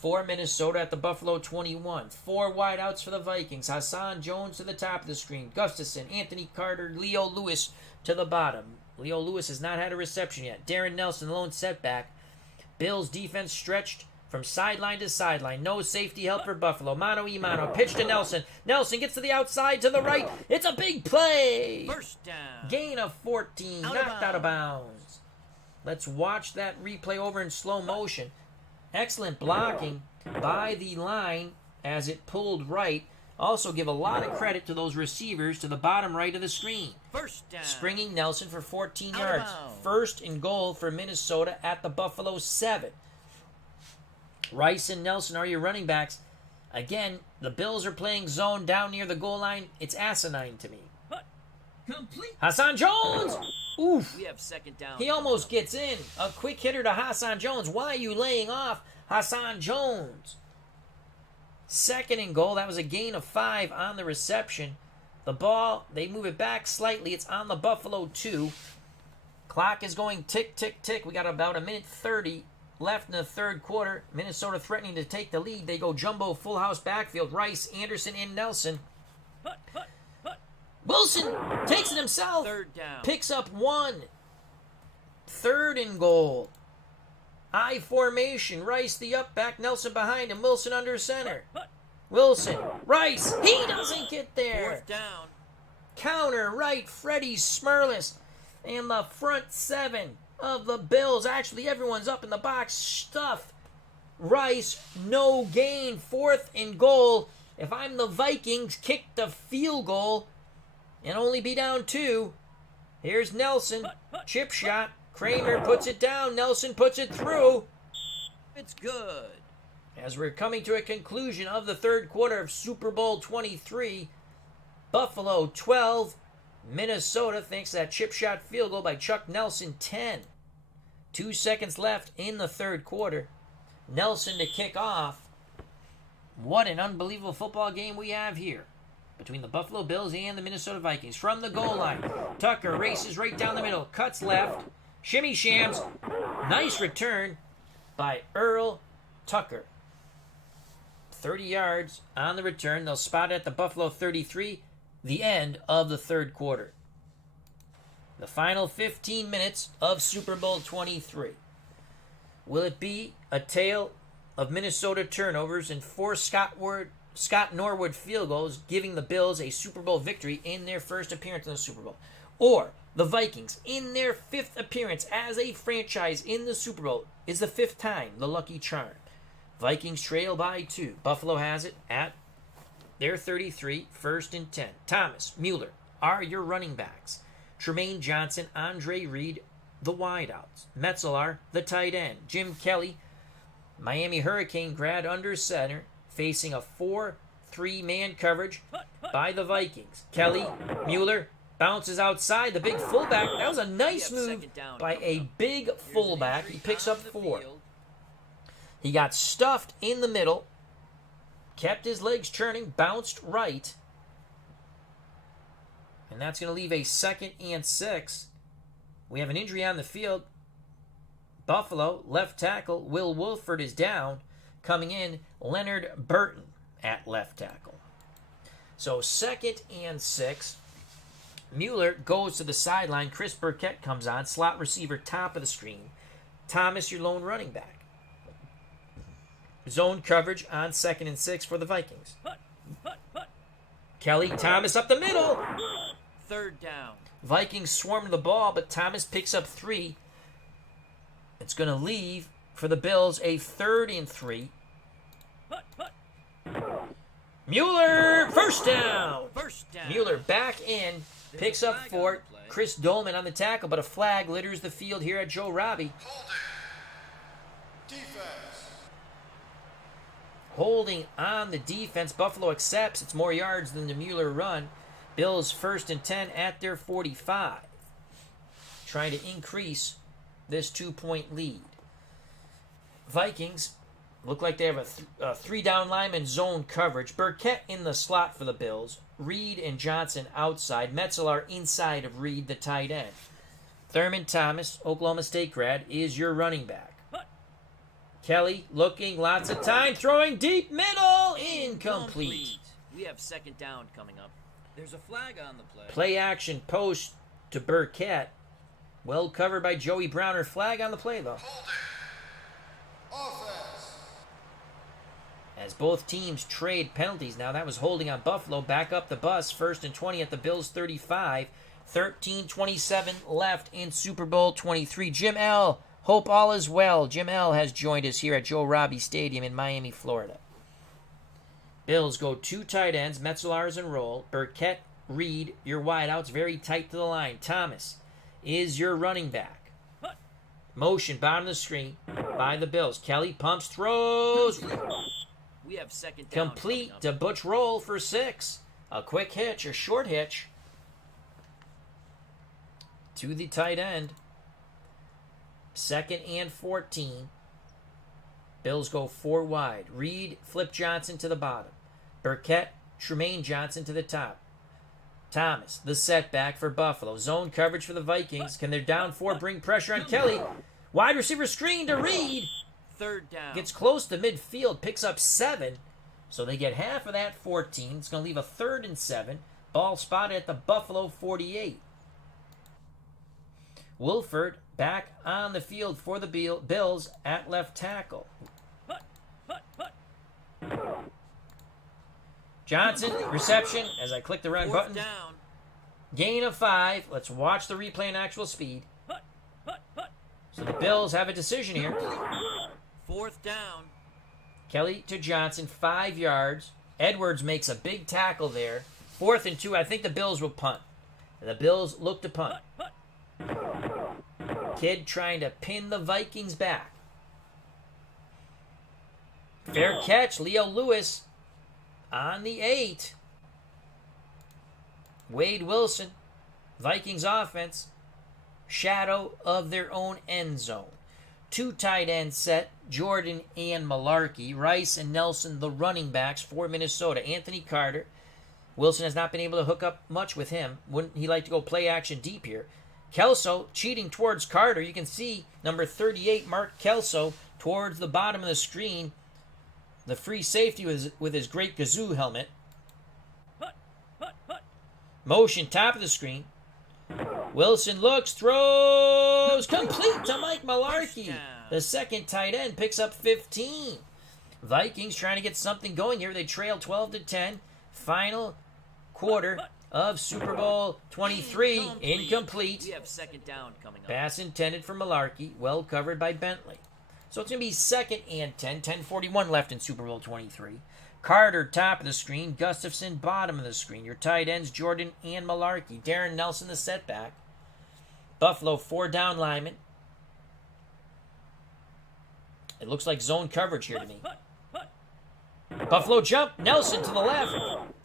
for Minnesota at the Buffalo 21. 4 wideouts for the Vikings. Hassan Jones to the top of the screen. Gustafson, Anthony Carter, Leo Lewis to the bottom. Leo Lewis has not had a reception yet. Darren Nelson, the lone setback. Bills defense stretched from sideline to sideline. No safety help for Buffalo. Mano a mano. Pitch to Nelson. Nelson gets to the outside to the right. It's a big play. First down. Gain of 14. Knocked out of bounds. Let's watch that replay over in slow motion. Excellent blocking by the line as it pulled right. Also give a lot of credit to those receivers to the bottom right of the screen. First down. Springing Nelson for 14 Out of yards. bounds. First and goal for Minnesota at the Buffalo 7. Rice and Nelson are your running backs. Again, the Bills are playing zone down near the goal line. It's asinine to me. Complete. Hassan Jones! Oof. We have second down. He almost gets in. A quick hitter to Hassan Jones. Why are you laying off Hassan Jones? Second and goal. That was a gain of 5 on the reception. The ball, they move it back slightly. It's on the Buffalo 2. Clock is going tick, tick, tick. We got about a minute 30 left in the third quarter. Minnesota threatening to take the lead. They go jumbo full house backfield. Rice, Anderson, and Nelson. Wilson takes it himself. Third down. Picks up 1. Third and goal. I formation. Rice the up back. Nelson behind him. Wilson under center. Wilson. Rice. He doesn't get there. Fourth down. Counter right. Freddie Smirlis. And the front 7 of the Bills. Actually, everyone's up in the box. Stuff. Rice. No gain. Fourth and goal. If I'm the Vikings, kick the field goal and only be down 2. Here's Nelson. Chip shot. Kramer puts it down. Nelson puts it through. It's good. As we're coming to a conclusion of the third quarter of Super Bowl XXIII, Buffalo 12, Minnesota, thanks to that chip shot field goal by Chuck Nelson, 10. 2 seconds left in the third quarter. Nelson to kick off. What an unbelievable football game we have here between the Buffalo Bills and the Minnesota Vikings. From the goal line, Tucker races right down the middle, cuts left, shimmy shams. Nice return by Earl Tucker. 30 yards on the return. They'll spot it at the Buffalo 33, the end of the third quarter. The final 15 minutes of Super Bowl XXIII. Will it be a tale of Minnesota turnovers and 4 Scott Norwood field goals, giving the Bills a Super Bowl victory in their first appearance in the Super Bowl? Or the Vikings, in their 5th appearance as a franchise in the Super Bowl, is the 5th time the lucky charm. Vikings trail by 2. Buffalo has it at their 33, 1st and 10. Thomas, Mueller are your running backs. Tremaine Johnson, Andre Reed, the wideouts. Metzelar, the tight end. Jim Kelly, Miami Hurricane grad under center, facing a 4-3 man coverage by the Vikings. Kelly, Mueller bounces outside. The big fullback. That was a nice move by a big fullback. He picks up 4. He got stuffed in the middle, kept his legs churning, bounced right, and that's going to leave a 2nd and 6. We have an injury on the field. Buffalo, left tackle, Will Wolford is down. Coming in, Leonard Burton at left tackle. So 2nd and 6. Mueller goes to the sideline. Chris Burkett comes on. Slot receiver, top of the screen. Thomas, your lone running back. Zone coverage on 2nd and 6 for the Vikings. Kelly, Thomas up the middle. Third down. Vikings swarm the ball, but Thomas picks up 3. It's going to leave for the Bills a 3rd and 3. Mueller, first down. First down. Mueller back in, picks up 4. Chris Dolman on the tackle, but a flag litters the field here at Joe Robbie. Defense. Holding on the defense. Buffalo accepts. It's more yards than the Mueller run. Bills 1st and 10 at their 45. Trying to increase this 2-point lead. Vikings look like they have a 3-down lineman zone coverage. Burkett in the slot for the Bills. Reed and Johnson outside. Metzelar inside of Reed, the tight end. Thurman Thomas, Oklahoma State grad, is your running back. Kelly looking, lots of time, throwing deep middle, incomplete. We have second down coming up. There's a flag on the play. Play action post to Burkett. Well covered by Joey Browner. Flag on the play, though. Offense. As both teams trade penalties. Now that was holding on Buffalo. Back up the bus. 1st and 20 at the Bills' 35. 13:27 left in Super Bowl XXIII. Jim L. Hope all is well. Jim L. has joined us here at Joe Robbie Stadium in Miami, Florida. Bills go 2 tight ends. Metzelar's and roll. Burkett, Reed, your wideouts very tight to the line. Thomas is your running back. Motion, bottom of the screen by the Bills. Kelly pumps, throws. We have second down. Complete to Butch Roll for 6. A quick hitch, a short hitch to the tight end. 2nd and 14. Bills go 4 wide. Reed, Flip Johnson to the bottom. Burkett, Tremaine Johnson to the top. Thomas, the setback for Buffalo. Zone coverage for the Vikings. Can their down 4 bring pressure on Kelly? Wide receiver screen to Reed. Third down. Gets close to midfield, picks up 7. So they get half of that 14. It's going to leave a 3rd and 7. Ball spotted at the Buffalo 48. Wolford back on the field for the Bills at left tackle. Johnson, reception, as I click the right button. Down. Gain of 5. Let's watch the replay in actual speed. So the Bills have a decision here. 4th down. Kelly to Johnson, 5 yards. Edwards makes a big tackle there. 4th and 2. I think the Bills will punt. The Bills look to punt. Kid trying to pin the Vikings back. Fair catch, Leo Lewis on the 8. Wade Wilson, Vikings offense, shadow of their own end zone. 2 tight end set, Jordan and Malarkey. Rice and Nelson, the running backs for Minnesota. Anthony Carter. Wilson has not been able to hook up much with him. Wouldn't he like to go play action deep here? Kelso cheating towards Carter. You can see number 38, Mark Kelso, towards the bottom of the screen. The free safety with his great Gazoo helmet. Motion, top of the screen. Wilson looks, throws, complete to Mike Malarkey. The 2nd tight end picks up 15. Vikings trying to get something going here. They trail 12-10. Final quarter of Super Bowl XXIII. Incomplete. We have second down coming up. Pass intended for Malarkey. Well covered by Bentley. So it's going to be 2nd and 10. 10:41 left in Super Bowl XXIII. Carter, top of the screen. Gustafson, bottom of the screen. Your tight ends, Jordan and Malarkey. Darren Nelson, the setback. Buffalo, 4 down linemen. It looks like zone coverage here to me. Buffalo jump. Nelson to the left.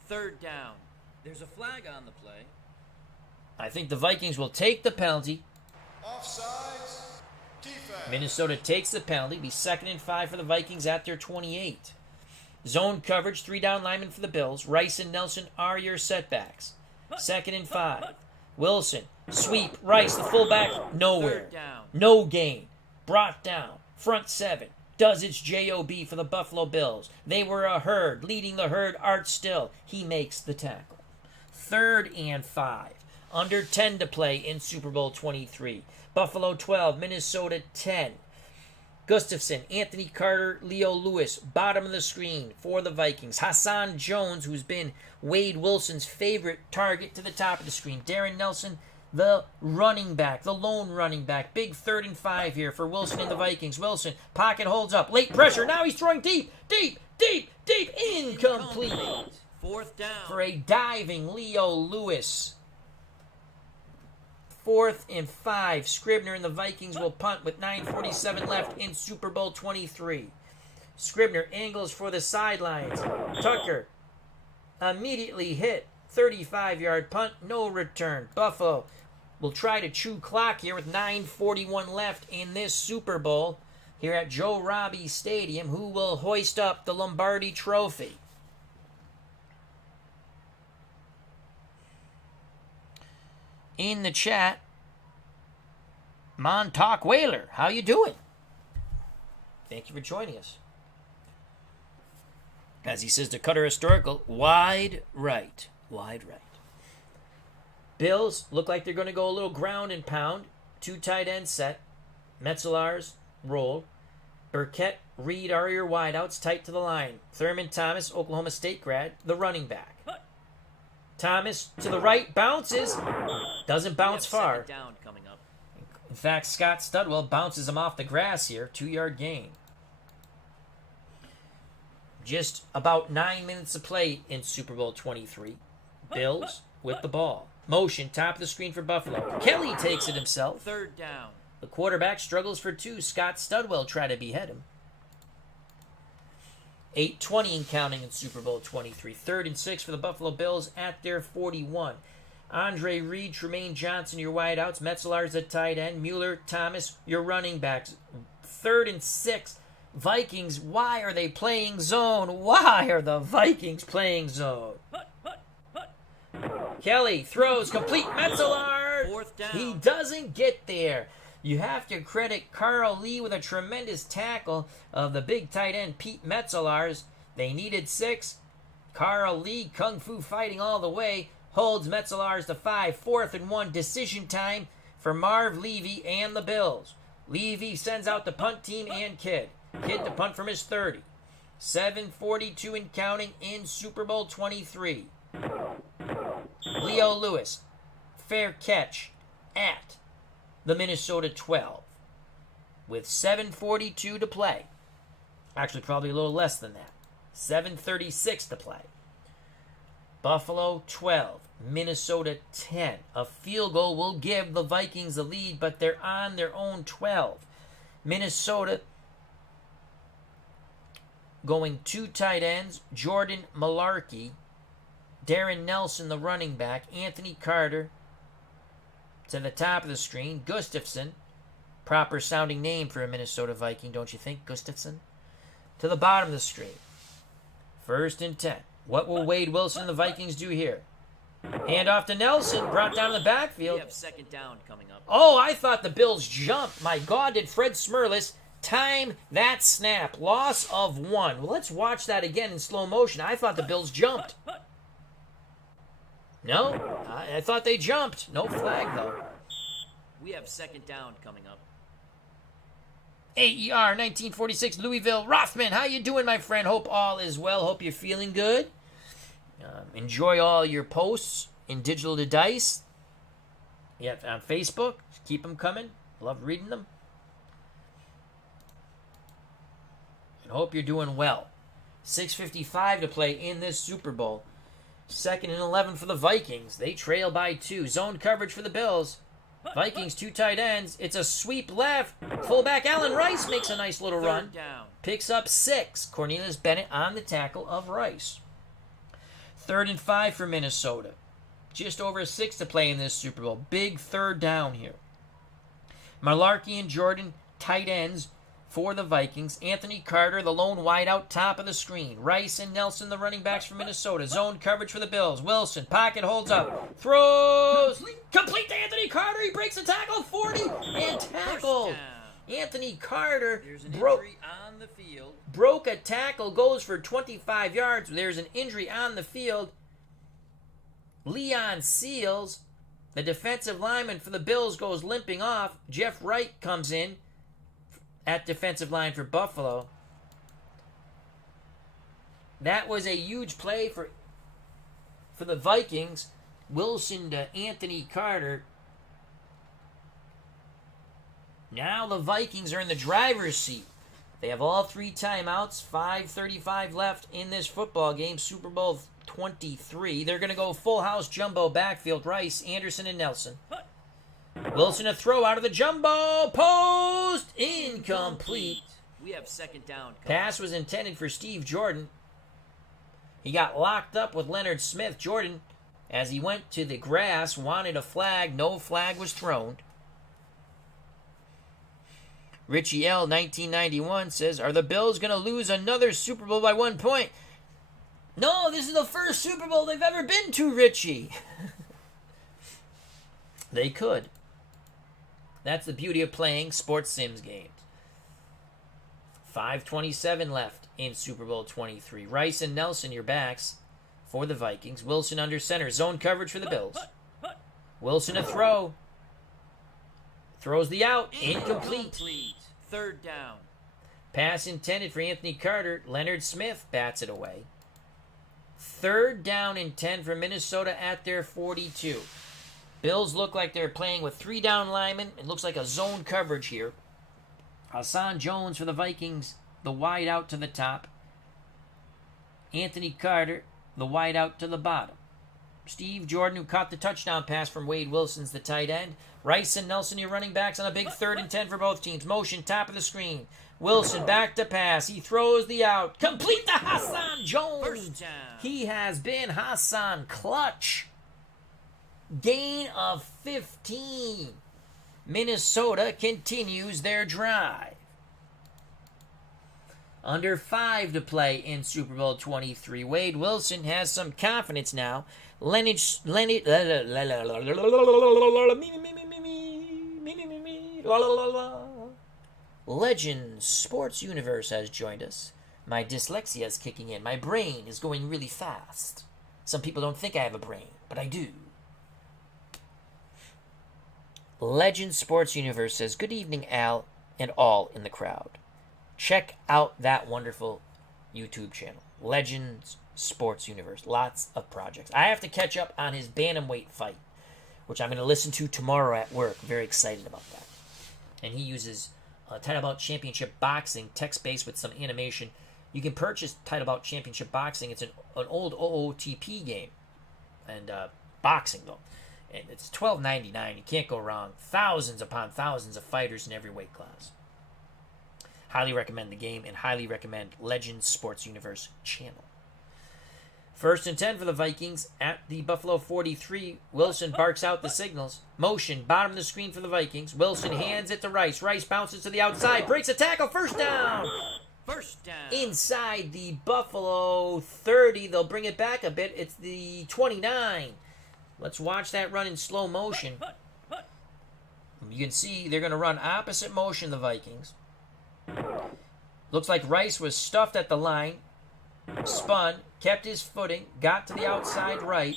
3rd down. There's a flag on the play. I think the Vikings will take the penalty. Offsides. Defense. Minnesota takes the penalty. Be 2nd and 5 for the Vikings at their 28. Zone coverage, 3 down linemen for the Bills. Rice and Nelson are your setbacks. 2nd and 5. Wilson, sweep. Rice, the fullback, nowhere. 3rd down. No gain. Brought down. Front 7. Does its JOB for the Buffalo Bills. They were a herd. Leading the herd, Art Still. He makes the tackle. 3rd and 5. Under 10 to play in Super Bowl XXIII. Buffalo 12, Minnesota 10. Gustafson, Anthony Carter, Leo Lewis, bottom of the screen for the Vikings. Hassan Jones, who's been Wade Wilson's favorite target, to the top of the screen. Darren Nelson, the running back, the lone running back. Big 3rd and 5 here for Wilson and the Vikings. Wilson, pocket holds up. Late pressure. Now he's throwing deep. Incomplete. 4th down. For a diving Leo Lewis. 4th and 5. Scribner and the Vikings will punt with 9:47 left in Super Bowl XXIII. Scribner angles for the sidelines. Tucker immediately hit. 35-yard punt, no return. Buffalo will try to chew clock here with 9:41 left in this Super Bowl here at Joe Robbie Stadium. Who will hoist up the Lombardi Trophy? In the chat, Montauk Whaler, how you doing? Thank you for joining us. As he says to Cutter Historical, wide right. Wide right. Bills look like they're going to go a little ground and pound. 2 tight end set. Metzelar's roll. Burkett, Reed are your wideouts tight to the line. Thurman Thomas, Oklahoma State grad, the running back. Thomas to the right, bounces. Doesn't bounce far. Down coming up. In fact, Scott Studwell bounces him off the grass here. 2-yard gain. Just about 9 minutes to play in Super Bowl XXIII. Bills with the ball. Motion, top of the screen for Buffalo. Kelly takes it himself. 3rd down. The quarterback struggles for 2. Scott Studwell tried to behead him. 8:20 and counting in Super Bowl XXIII. 3rd and 6 for the Buffalo Bills at their 41. Andre Reed, Tremaine Johnson, your wideouts. Metzelar's at tight end. Mueller, Thomas, your running backs. 3rd and 6. Vikings, why are they playing zone? Why are the Vikings playing zone? Kelly throws complete. Metzelar. 4th down. He doesn't get there. You have to credit Carl Lee with a tremendous tackle of the big tight end, Pete Metzelars. They needed 6. Carl Lee, kung fu fighting all the way, holds Metzelars to 5. 4th and 1, decision time for Marv Levy and the Bills. Levy sends out the punt team and Kidd. Kidd to punt from his 30. 7:42 and counting in Super Bowl XXIII. Leo Lewis, fair catch at the Minnesota 12 with 7:42 to play. Actually, probably a little less than that. 7:36 to play. Buffalo 12, Minnesota 10. A field goal will give the Vikings the lead, but they're on their own 12. Minnesota going 2 tight ends, Jordan Malarkey, Darren Nelson, the running back, Anthony Carter to the top of the screen, Gustafson, proper sounding name for a Minnesota Viking, don't you think, Gustafson? To the bottom of the screen. 1st and 10. What will Wade Wilson and the Vikings do here? Hand off to Nelson, brought down the We backfield. have 2nd down coming up. Oh, I thought the Bills jumped. My God, did Fred Smerlis time that snap. Loss of 1. Well, let's watch that again in slow motion. I thought the Bills jumped. No, I thought they jumped. No flag, though. We have 2nd down coming up. AER 1946 Louisville. Rothman, how you doing, my friend? Hope all is well. Hope you're feeling good. Enjoy all your posts in Digital to Dice. Yeah, on Facebook. Keep them coming. Love reading them. And hope you're doing well. 6:55 to play in this Super Bowl. 2nd and 11 for the Vikings. They trail by 2. Zone coverage for the Bills. Vikings, 2 tight ends. It's a sweep left. Fullback Allen Rice makes a nice little 3rd run. down. Picks up 6. Cornelius Bennett on the tackle of Rice. 3rd and 5 for Minnesota. Just over 6 to play in this Super Bowl. Big 3rd down here. Malarkey and Jordan, tight ends for the Vikings. Anthony Carter, the lone wideout, top of the screen. Rice and Nelson, the running backs for Minnesota. Zone coverage for the Bills. Wilson, pocket holds up. Throws. Complete to Anthony Carter. He breaks the tackle. 40 and tackled. 1st down. Anthony Carter There's an broke injury on the field. a tackle, goes for 25 yards. There's an injury on the field. Leon Seals, the defensive lineman for the Bills, goes limping off. Jeff Wright comes in at defensive line for Buffalo. That was a huge play for the Vikings. Wilson to Anthony Carter. Now the Vikings are in the driver's seat. They have all 3 timeouts, 5:35 left in this football game, Super Bowl XXIII. They're going to go full house jumbo backfield, Rice, Anderson, and Nelson. Wilson a throw out of the jumbo post, incomplete. We have 2nd down coming Pass was intended for Steve Jordan. He got locked up with Leonard Smith. Jordan, as he went to the grass, wanted a flag. No flag was thrown. Richie L. 1991 says, are the Bills going to lose another Super Bowl by 1 point? No, this is the first Super Bowl they've ever been to, Richie. They could. That's the beauty of playing sports sims games. 5:27 left in Super Bowl 23. Rice and Nelson, your backs for the Vikings. Wilson under center. Zone coverage for the Bills. Wilson a throw. Throws the out. Incomplete. Third down. Pass intended for Anthony Carter. Leonard Smith bats it away. 3rd down and 10 for Minnesota at their 42. Bills look like they're playing with 3 down linemen. It looks like a zone coverage here. Hassan Jones for the Vikings, the wide out to the top. Anthony Carter, the wide out to the bottom. Steve Jordan, who caught the touchdown pass from Wade Wilson's the tight end. Rice and Nelson, your running backs on a big 3rd and 10 for both teams. Motion, top of the screen. Wilson back to pass. He throws the out. Complete to Hassan Jones. First down. He has been Hassan clutch. Gain of 15. Minnesota continues their drive. Under 5 to play in Super Bowl 23. Wade Wilson has some confidence now. Legend Sports Universe has joined us. My dyslexia is kicking in. My brain is going really fast. Some people don't think I have a brain, but I do. Legend Sports Universe says, "Good evening, Al, and all in the crowd. Check out that wonderful YouTube channel, Legends Sports Universe. Lots of projects. I have to catch up on his bantamweight fight, which I'm going to listen to tomorrow at work. Very excited about that. And he uses Title Bout Championship Boxing, text-based with some animation. You can purchase Title Bout Championship Boxing. It's an old OOTP game, and boxing though. And it's $12.99. You can't go wrong. Thousands upon thousands of fighters in every weight class. Highly recommend the game and highly recommend Legends Sports Universe channel. 1st and 10 for the Vikings at the Buffalo 43. Wilson barks out the signals. Motion, bottom of the screen for the Vikings. Wilson hands it to Rice. Rice bounces to the outside, breaks a tackle, first down. First down. Inside the Buffalo 30. They'll bring it back a bit. It's the 29. Let's watch that run in slow motion. You can see they're going to run opposite motion, the Vikings. Looks like Rice was stuffed at the line, spun, kept his footing, got to the outside right.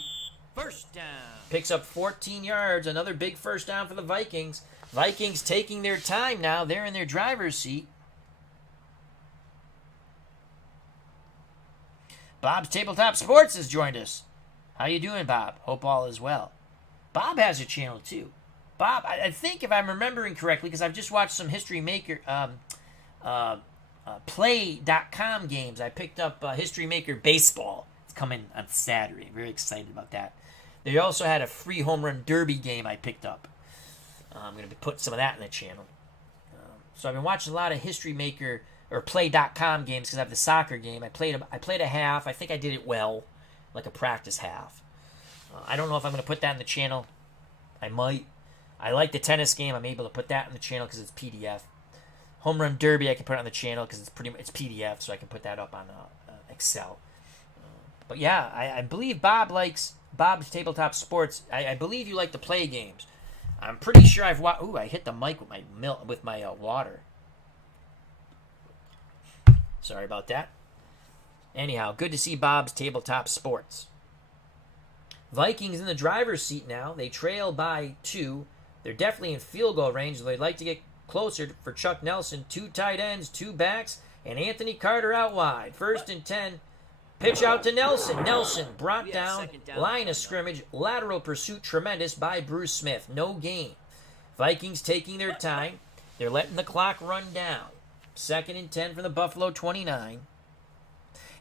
First down. Picks up 14 yards, another big first down for the Vikings. Vikings taking their time now. They're in their driver's seat. Bob's Tabletop Sports has joined us. How you doing, Bob? Hope all is well. Bob has a channel, too. Bob, I think if I'm remembering correctly, because I've just watched some History Maker Play.com games. I picked up History Maker Baseball. It's coming on Saturday. I'm very excited about that. They also had a free home run derby game I picked up. I'm going to be putting some of that in the channel. So I've been watching a lot of History Maker or Play.com games because I have the soccer game. I played a half. I think I did it well, like a practice half. I don't know if I'm going to put that in the channel. I might. I like the tennis game. I'm able to put that in the channel because it's PDF. Home Run Derby I can put on the channel because it's PDF, so I can put that up on Excel. But yeah, I believe Bob likes Bob's Tabletop Sports. I believe you like to play games. I'm pretty sure I've watched. Ooh, I hit the mic with my water. Sorry about that. Anyhow, good to see Bob's Tabletop Sports. Vikings in the driver's seat now. They trail by 2. They're definitely in field goal range. They'd like to get closer for Chuck Nelson. 2 tight ends, 2 backs, and Anthony Carter out wide. 1st and 10. Pitch out to Nelson. Nelson brought down. Line of scrimmage. Lateral pursuit tremendous by Bruce Smith. No gain. Vikings taking their time. They're letting the clock run down. 2nd and 10 from the Buffalo 29.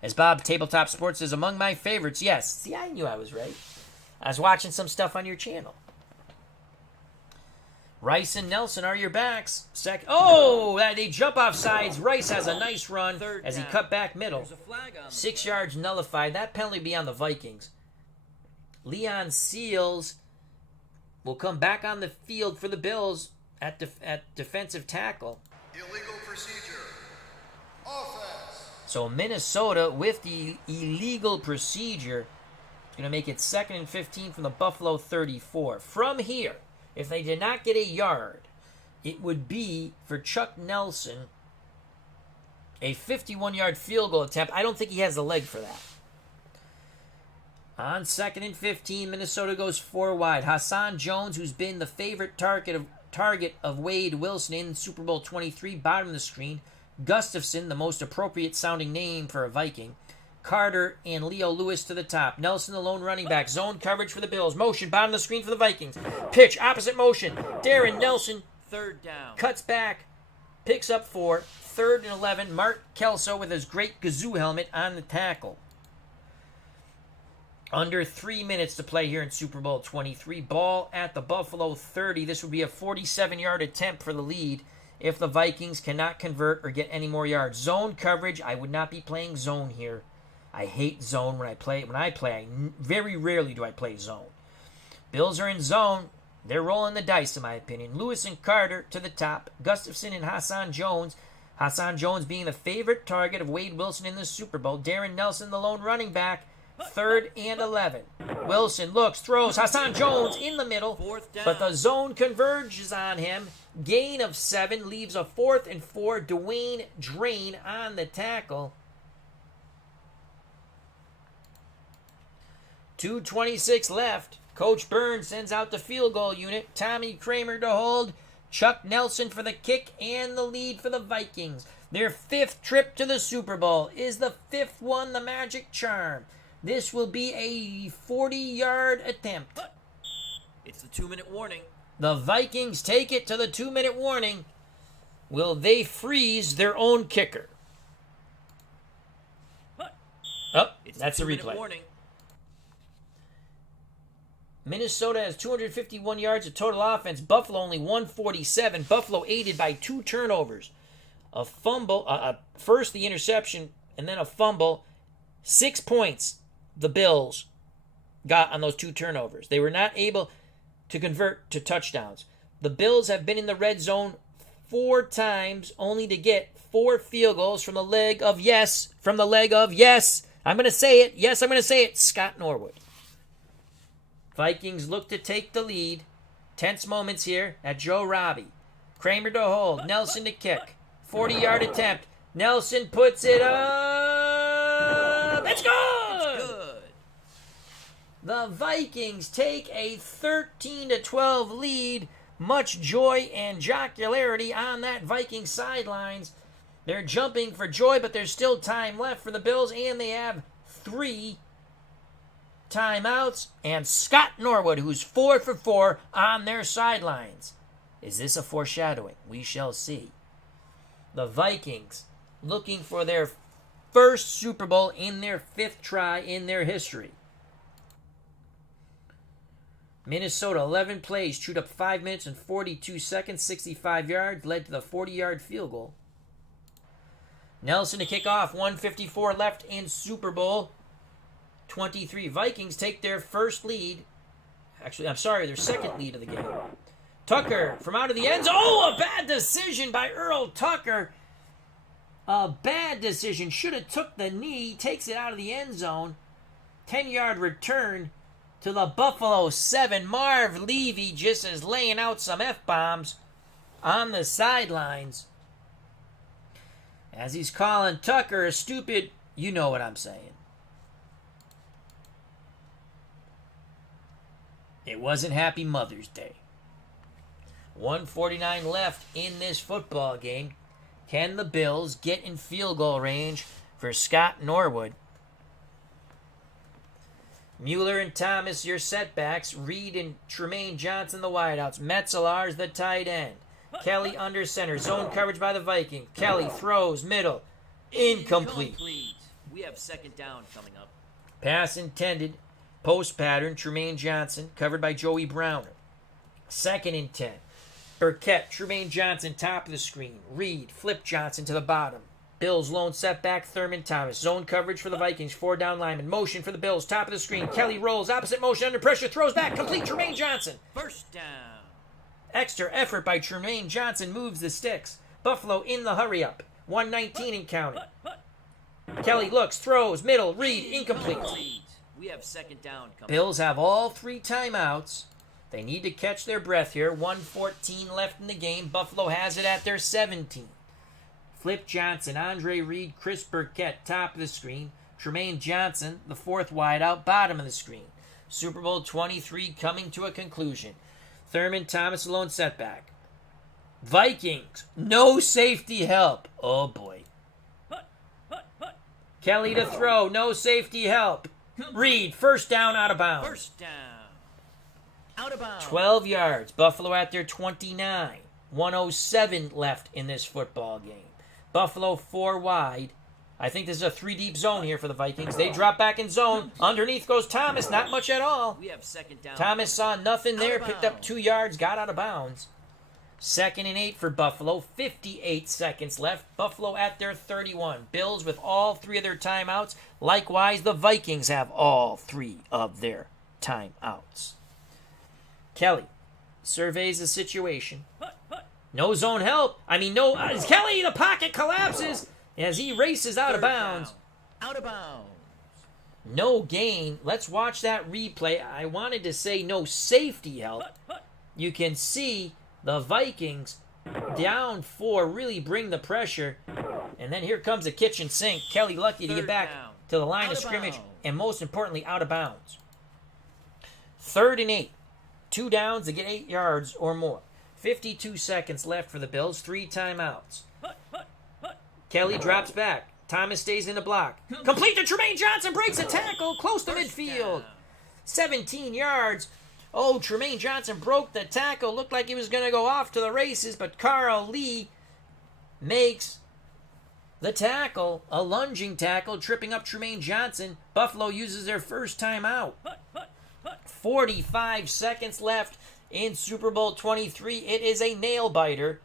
As Bob Tabletop Sports is among my favorites. Yes, see, I knew I was right. I was watching some stuff on your channel. Rice and Nelson are your backs. They jump off sides. Rice has a nice run as he cut back middle. 6 yards nullified. That penalty be on the Vikings. Leon Seals will come back on the field for the Bills at defensive tackle. Illegal procedure. Offense. So Minnesota with the illegal procedure is going to make it 2nd and 15 from the Buffalo 34. From here, if they did not get a yard, it would be for Chuck Nelson A 51-yard field goal attempt. I don't think he has the leg for that. On 2nd and 15, Minnesota goes 4 wide. Hassan Jones, who's been the favorite target of Wade Wilson in Super Bowl XXIII, bottom of the screen. Gustafson, the most appropriate sounding name for a Viking. Carter and Leo Lewis to the top. Nelson, the lone running back. Zone coverage for the Bills. Motion, bottom of the screen for the Vikings. Pitch, opposite motion. Darren Nelson. 3rd down. Cuts back. Picks up 4. 3rd and 11. Mark Kelso with his great Gazoo helmet on the tackle. Under 3 minutes to play here in Super Bowl XXIII. Ball at the Buffalo 30. This would be a 47-yard attempt for the lead if the Vikings cannot convert or get any more yards. Zone coverage. I would not be playing zone here. I hate zone when I play. Very rarely do I play zone. Bills are in zone. They're rolling the dice, in my opinion. Lewis and Carter to the top. Gustafson and Hassan Jones. Hassan Jones being the favorite target of Wade Wilson in the Super Bowl. Darren Nelson, the lone running back. 3rd and 11. Wilson looks, throws. Hassan Jones in the middle. 4th down. But the zone converges on him. Gain of 7 leaves a 4th and 4. Dwayne Drain on the tackle. 2:26 left. Coach Burns sends out the field goal unit. Tommy Kramer to hold. Chuck Nelson for the kick and the lead for the Vikings. Their 5th trip to the Super Bowl. Is the 5th one the magic charm? This will be a 40-yard attempt. It's the 2-minute warning. The Vikings take it to the 2-minute warning. Will they freeze their own kicker? Oh, that's a replay. Warning. Minnesota has 251 yards of total offense. Buffalo only 147. Buffalo aided by 2 turnovers. A fumble, first the interception, and then a fumble. 6 points the Bills got on those 2 turnovers. They were not able to convert to touchdowns. The Bills have been in the red zone 4 times, only to get 4 field goals from the leg of yes. I'm going to say it. Yes, I'm going to say it. Scott Norwood. Vikings look to take the lead. Tense moments here at Joe Robbie. Kramer to hold. Nelson to kick. 40-yard attempt. Nelson puts it up. It's good. The Vikings take a 13-12 lead. Much joy and jocularity on that Viking sidelines. They're jumping for joy, but there's still time left for the Bills, and they have 3 timeouts. And Scott Norwood, who's 4 for 4 on their sidelines. Is this a foreshadowing? We shall see. The Vikings looking for their first Super Bowl in their 5th try in their history. Minnesota, 11 plays, chewed up 5 minutes and 42 seconds, 65 yards, led to the 40-yard field goal. Nelson to kick off, 1:54 left in Super Bowl XXIII. Vikings take their first lead. Actually, their second lead of the game. Tucker from out of the end zone. Oh, a bad decision by Earl Tucker. A bad decision. Should have took the knee. Takes it out of the end zone. 10-yard return to the Buffalo 7. Marv Levy just is laying out some F-bombs on the sidelines. As he's calling Tucker a stupid, you know what I'm saying. It wasn't Happy Mother's Day. 1:49 left in this football game. Can the Bills get in field goal range for Scott Norwood? Mueller and Thomas, your setbacks. Reed and Tremaine Johnson, the wideouts. Metzelar's the tight end. Kelly under center. Zone coverage by the Vikings. Kelly throws middle. Incomplete. We have 2nd down coming up. Pass intended. Post pattern. Tremaine Johnson covered by Joey Browner. 2nd and 10. Burkett, Tremaine Johnson, top of the screen. Reed, Flip Johnson to the bottom. Bills lone setback, Thurman Thomas. Zone coverage for the Vikings, 4 down linemen. Motion for the Bills, top of the screen. Kelly rolls, opposite motion, under pressure, throws back, complete, Tremaine Johnson. 1st down. Extra effort by Tremaine Johnson moves the sticks. Buffalo in the hurry up. 1:19 and counting. Kelly looks, throws, middle, Reed, incomplete. We have 2nd down coming. Bills have all 3 timeouts. They need to catch their breath here. 1:14 left in the game. Buffalo has it at their 17. Flip Johnson, Andre Reed, Chris Burkett, top of the screen. Tremaine Johnson, the fourth wideout, bottom of the screen. Super Bowl XXIII coming to a conclusion. Thurman Thomas alone setback. Vikings, no safety help. Oh boy. Kelly to throw, no safety help. Reed, first down, out of bounds. First down. Out of bounds. 12 yards. Buffalo at their 29. 1:07 left in this football game. Buffalo 4 wide. I think this is a 3-deep zone here for the Vikings. They drop back in zone. Underneath goes Thomas. Not much at all. We have second down. Thomas saw nothing there. Picked up 2 yards. Got out of bounds. 2nd and 8 for Buffalo. 58 seconds left. Buffalo at their 31. Bills with all 3 of their timeouts. Likewise, the Vikings have all 3 of their timeouts. Kelly surveys the situation. No zone help. No. Kelly, the pocket collapses as he races out of bounds. Out of bounds. No gain. Let's watch that replay. I wanted to say no safety help. You can see the Vikings down 4 really bring the pressure. And then here comes the kitchen sink. Kelly lucky to get back to the line of scrimmage. And most importantly, out of bounds. 3rd and 8. 2 downs to get 8 yards or more. 52 seconds left for the Bills. 3 timeouts. Kelly drops back. Thomas stays in the block. Complete to Tremaine Johnson. Breaks a tackle. Close to midfield. 17 yards. Oh, Tremaine Johnson broke the tackle. Looked like he was going to go off to the races, but Carl Lee makes the tackle. A lunging tackle, tripping up Tremaine Johnson. Buffalo uses their first timeout. 45 seconds left in Super Bowl XXIII. It is a nail-biter.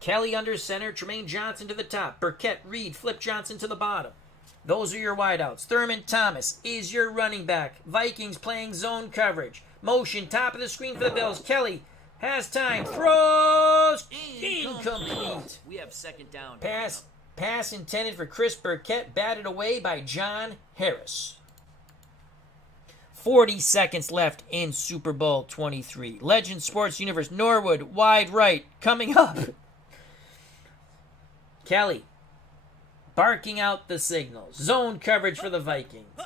Kelly under center, Tremaine Johnson to the top. Burkett, Reed, Flip Johnson to the bottom. Those are your wideouts. Thurman Thomas is your running back. Vikings playing zone coverage. Motion, top of the screen for the Bills. Kelly has time. Throws. Incomplete. We have second down. Pass intended for Chris Burkett. Batted away by John Harris. 40 seconds left in Super Bowl XXIII. Legend Sports Universe, Norwood, wide right, coming up. Kelly, barking out the signals. Zone coverage for the Vikings.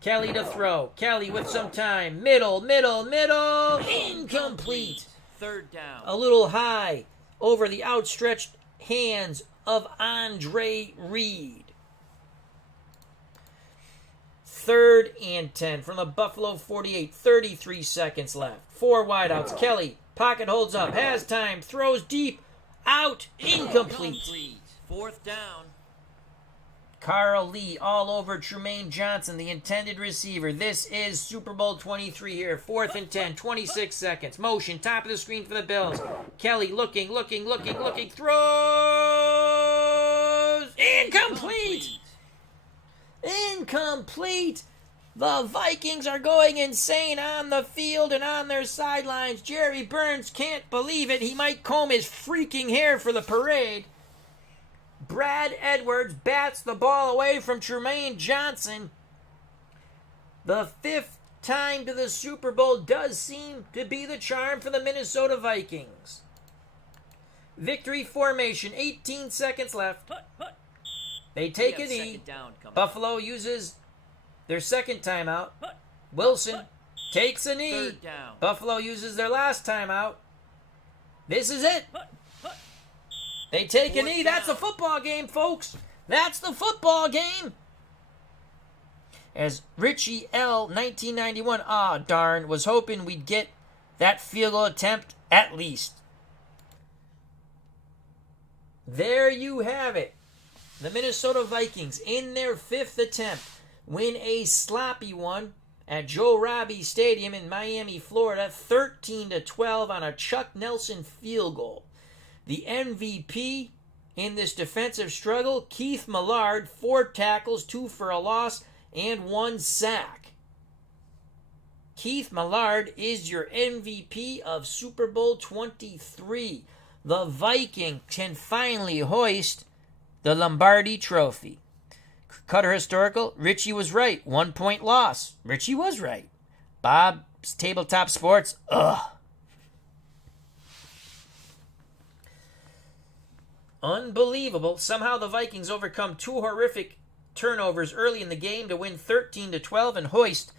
Kelly to throw. Kelly with some time. Middle. Incomplete. 3rd down. A little high over the outstretched hands of Andre Reed. 3rd and 10 from the Buffalo 48. 33 seconds left. 4 wideouts. Kelly, pocket holds up. Has time. Throws deep. Out. Incomplete. 4th down. Carl Lee all over Tremaine Johnson, the intended receiver. This is Super Bowl XXIII here. 4th and 10, 26 seconds. Motion, top of the screen for the Bills. Kelly looking. Throws. Incomplete. The Vikings are going insane on the field and on their sidelines. Jerry Burns can't believe it. He might comb his freaking hair for the parade. Brad Edwards bats the ball away from Tremaine Johnson. The 5th time to the Super Bowl does seem to be the charm for the Minnesota Vikings. Victory formation, 18 seconds left. They take a knee. Buffalo uses their second timeout. Wilson takes a knee. Buffalo uses their last timeout. This is it. They take a knee. That's the football game, folks. That's the football game. As Richie L. 1991, darn, was hoping we'd get that field goal attempt at least. There you have it. The Minnesota Vikings, in their 5th attempt, win a sloppy one at Joe Robbie Stadium in Miami, Florida, 13-12 on a Chuck Nelson field goal. The MVP in this defensive struggle, Keith Millard, 4 tackles, 2 for a loss, and 1 sack. Keith Millard is your MVP of Super Bowl XXIII. The Viking can finally hoist the Lombardi Trophy. Cutter Historical, Richie was right. 1-point loss. Richie was right. Bob's Tabletop Sports, ugh. Unbelievable. Somehow the Vikings overcome 2 horrific turnovers early in the game to win 13-12 and hoist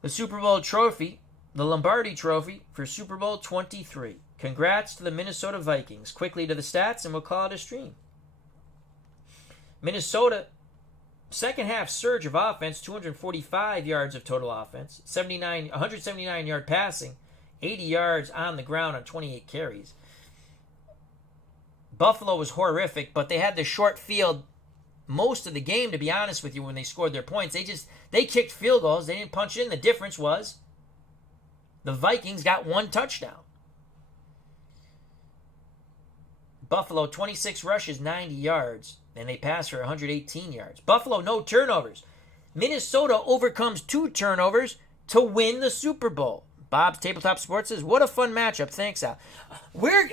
the Super Bowl trophy, the Lombardi Trophy, for Super Bowl XXIII. Congrats to the Minnesota Vikings. Quickly to the stats, and we'll call it a stream. Minnesota, second half surge of offense, 245 yards of total offense, 179-yard passing, 80 yards on the ground on 28 carries. Buffalo was horrific, but they had the short field most of the game, to be honest with you, when they scored their points. They kicked field goals. They didn't punch in. The difference was the Vikings got 1 touchdown. Buffalo, 26 rushes, 90 yards, and they passed for 118 yards. Buffalo, no turnovers. Minnesota overcomes 2 turnovers to win the Super Bowl. Bob's Tabletop Sports says, what a fun matchup. Thanks, Al.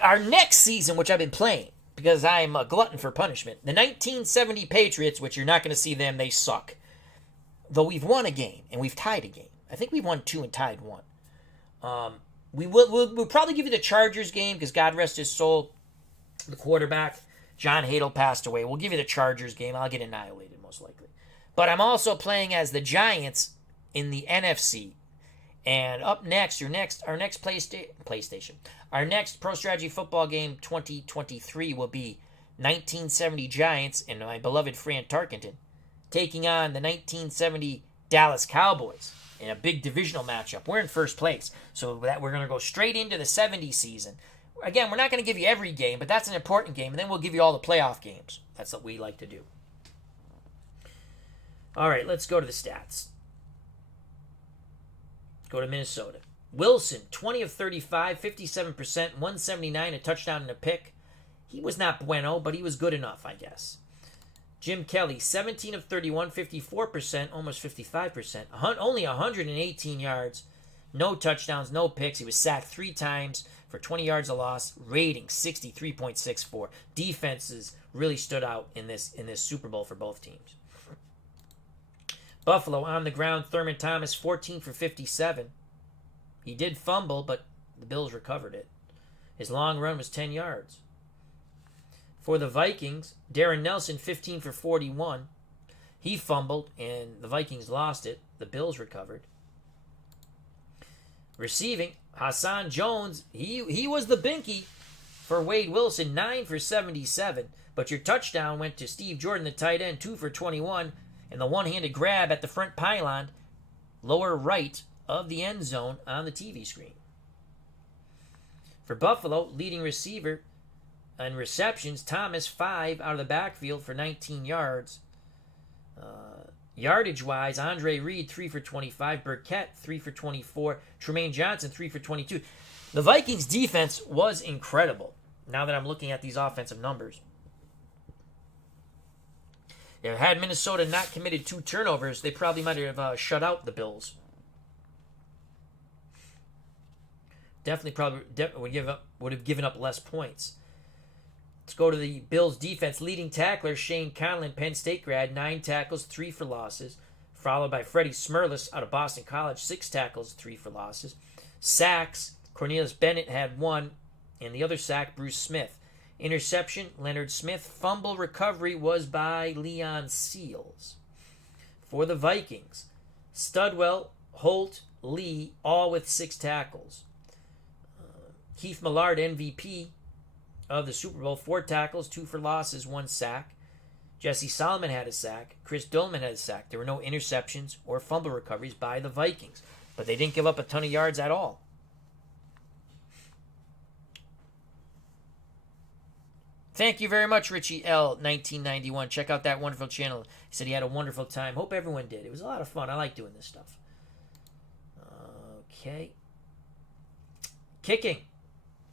Our next season, which I've been playing, because I'm a glutton for punishment, the 1970 Patriots, which you're not going to see them, they suck. Though we've won a game, and we've tied a game. I think we've won 2 and tied 1. We'll probably give you the Chargers game, because God rest his soul, the quarterback, John Hadle, passed away. We'll give you the Chargers game. I'll get annihilated, most likely. But I'm also playing as the Giants in the NFC. And up next, our next PlayStation, our next Pro Strategy Football game 2023 will be 1970 Giants and my beloved Fran Tarkenton taking on the 1970 Dallas Cowboys in a big divisional matchup. We're in first place, so that we're going to go straight into the 70 season. Again, we're not going to give you every game, but that's an important game, and then we'll give you all the playoff games. That's what we like to do. All right, let's go to the stats. Go to Minnesota. Wilson, 20 of 35, 57%, 179, a touchdown and a pick. He was not bueno, but he was good enough, I guess. Jim Kelly, 17 of 31, 54%, almost 55%. Only 118 yards, no touchdowns, no picks. He was sacked 3 times for 20 yards of loss. Rating, 63.64. Defenses really stood out in this Super Bowl for both teams. Buffalo on the ground, Thurman Thomas, 14 for 57. He did fumble, but the Bills recovered it. His long run was 10 yards. For the Vikings, Darren Nelson, 15 for 41. He fumbled, and the Vikings lost it. The Bills recovered. Receiving, Hassan Jones, he was the binky for Wade Wilson, 9 for 77. But your touchdown went to Steve Jordan, the tight end, 2 for 21. And the one-handed grab at the front pylon, lower right of the end zone on the TV screen. For Buffalo, leading receiver and receptions, Thomas, 5 out of the backfield for 19 yards. Yardage-wise, Andre Reed, 3 for 25. Burkett, 3 for 24. Tremaine Johnson, 3 for 22. The Vikings' defense was incredible, now that I'm looking at these offensive numbers. Had Minnesota not committed 2 turnovers, they probably might have shut out the Bills. Definitely would have given up less points. Let's go to the Bills' defense. Leading tackler, Shane Conlon, Penn State grad, 9 tackles, 3 for losses. Followed by Freddie Smerlas out of Boston College, 6 tackles, 3 for losses. Sacks, Cornelius Bennett had 1, and the other sack, Bruce Smith. Interception, Leonard Smith. Fumble recovery was by Leon Seals. For the Vikings, Studwell, Holt, Lee, all with 6 tackles. Keith Millard, MVP of the Super Bowl, 4 tackles, 2 for losses, 1 sack. Jesse Solomon had a sack. Chris Dillman had a sack. There were no interceptions or fumble recoveries by the Vikings, but they didn't give up a ton of yards at all. Thank you very much, Richie L. 1991. Check out that wonderful channel. He said he had a wonderful time. Hope everyone did. It was a lot of fun. I like doing this stuff. Okay. Kicking.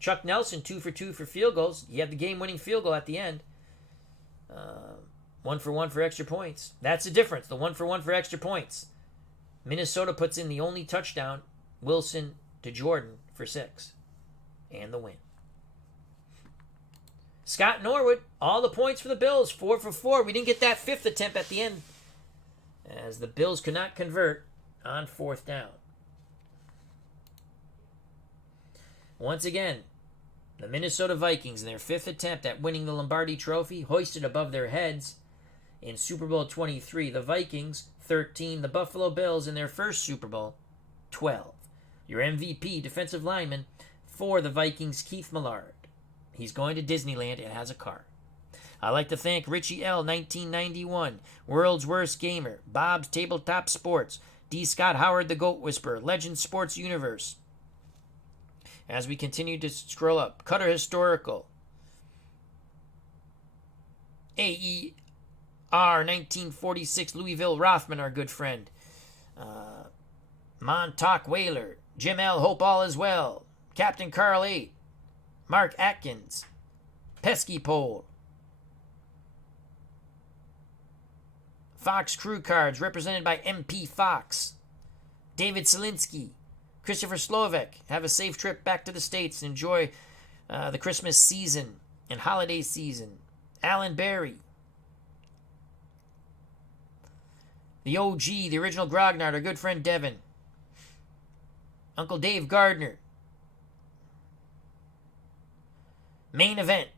Chuck Nelson, 2 for 2 for field goals. He had the game-winning field goal at the end. 1 for 1 for extra points. That's the difference. The 1 for 1 for extra points. Minnesota puts in the only touchdown. Wilson to Jordan for 6. And the win. Scott Norwood, all the points for the Bills, 4 for 4. We didn't get that 5th attempt at the end, as the Bills could not convert on 4th down. Once again, The Minnesota Vikings, in their 5th attempt at winning the Lombardi Trophy, hoisted above their heads in Super Bowl XXIII. The Vikings, 13. The Buffalo Bills, in their first Super Bowl, 12. Your MVP, defensive lineman for the Vikings, Keith Millard. He's going to Disneyland and has a car. I'd like to thank Richie L. 1991, World's Worst Gamer, Bob's Tabletop Sports, D. Scott Howard, the Goat Whisperer, Legend Sports Universe. As we continue to scroll up, Cutter Historical, AER 1946, Louisville Rothman, our good friend, Montauk Whaler, Jim L. Hope all is well, Captain Carl 8, Mark Atkins, Pesky Pole, Fox Crew Cards, represented by MP Fox, David Selinsky, Christopher Slovak. Have a safe trip back to the States. Enjoy the Christmas season and holiday season. Alan Barry, the OG, the original Grognard, our good friend Devin, Uncle Dave Gardner, Main Event.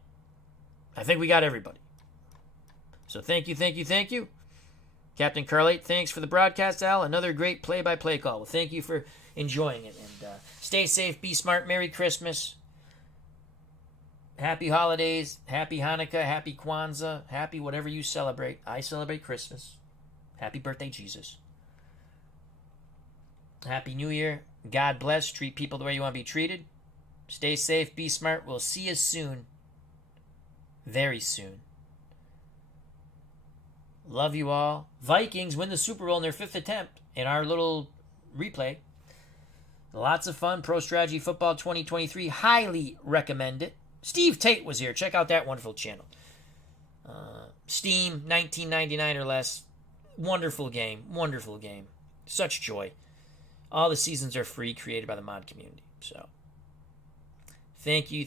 I think we got everybody. So thank you. Captain Carl 8, thanks for the broadcast, Al. Another great play-by-play call. Well, thank you for enjoying it. And stay safe, be smart, Merry Christmas. Happy holidays, happy Hanukkah, happy Kwanzaa, happy whatever you celebrate. I celebrate Christmas. Happy birthday, Jesus. Happy New Year. God bless. Treat people the way you want to be treated. Stay safe, be smart. We'll see you soon. Very soon. Love you all. Vikings win the Super Bowl in their 5th attempt in our little replay. Lots of fun. Pro Strategy Football 2023. Highly recommend it. Steve Tate was here. Check out that wonderful channel. Steam, $19.99 or less. Wonderful game. Wonderful game. Such joy. All the seasons are free, created by the mod community. So, thank you.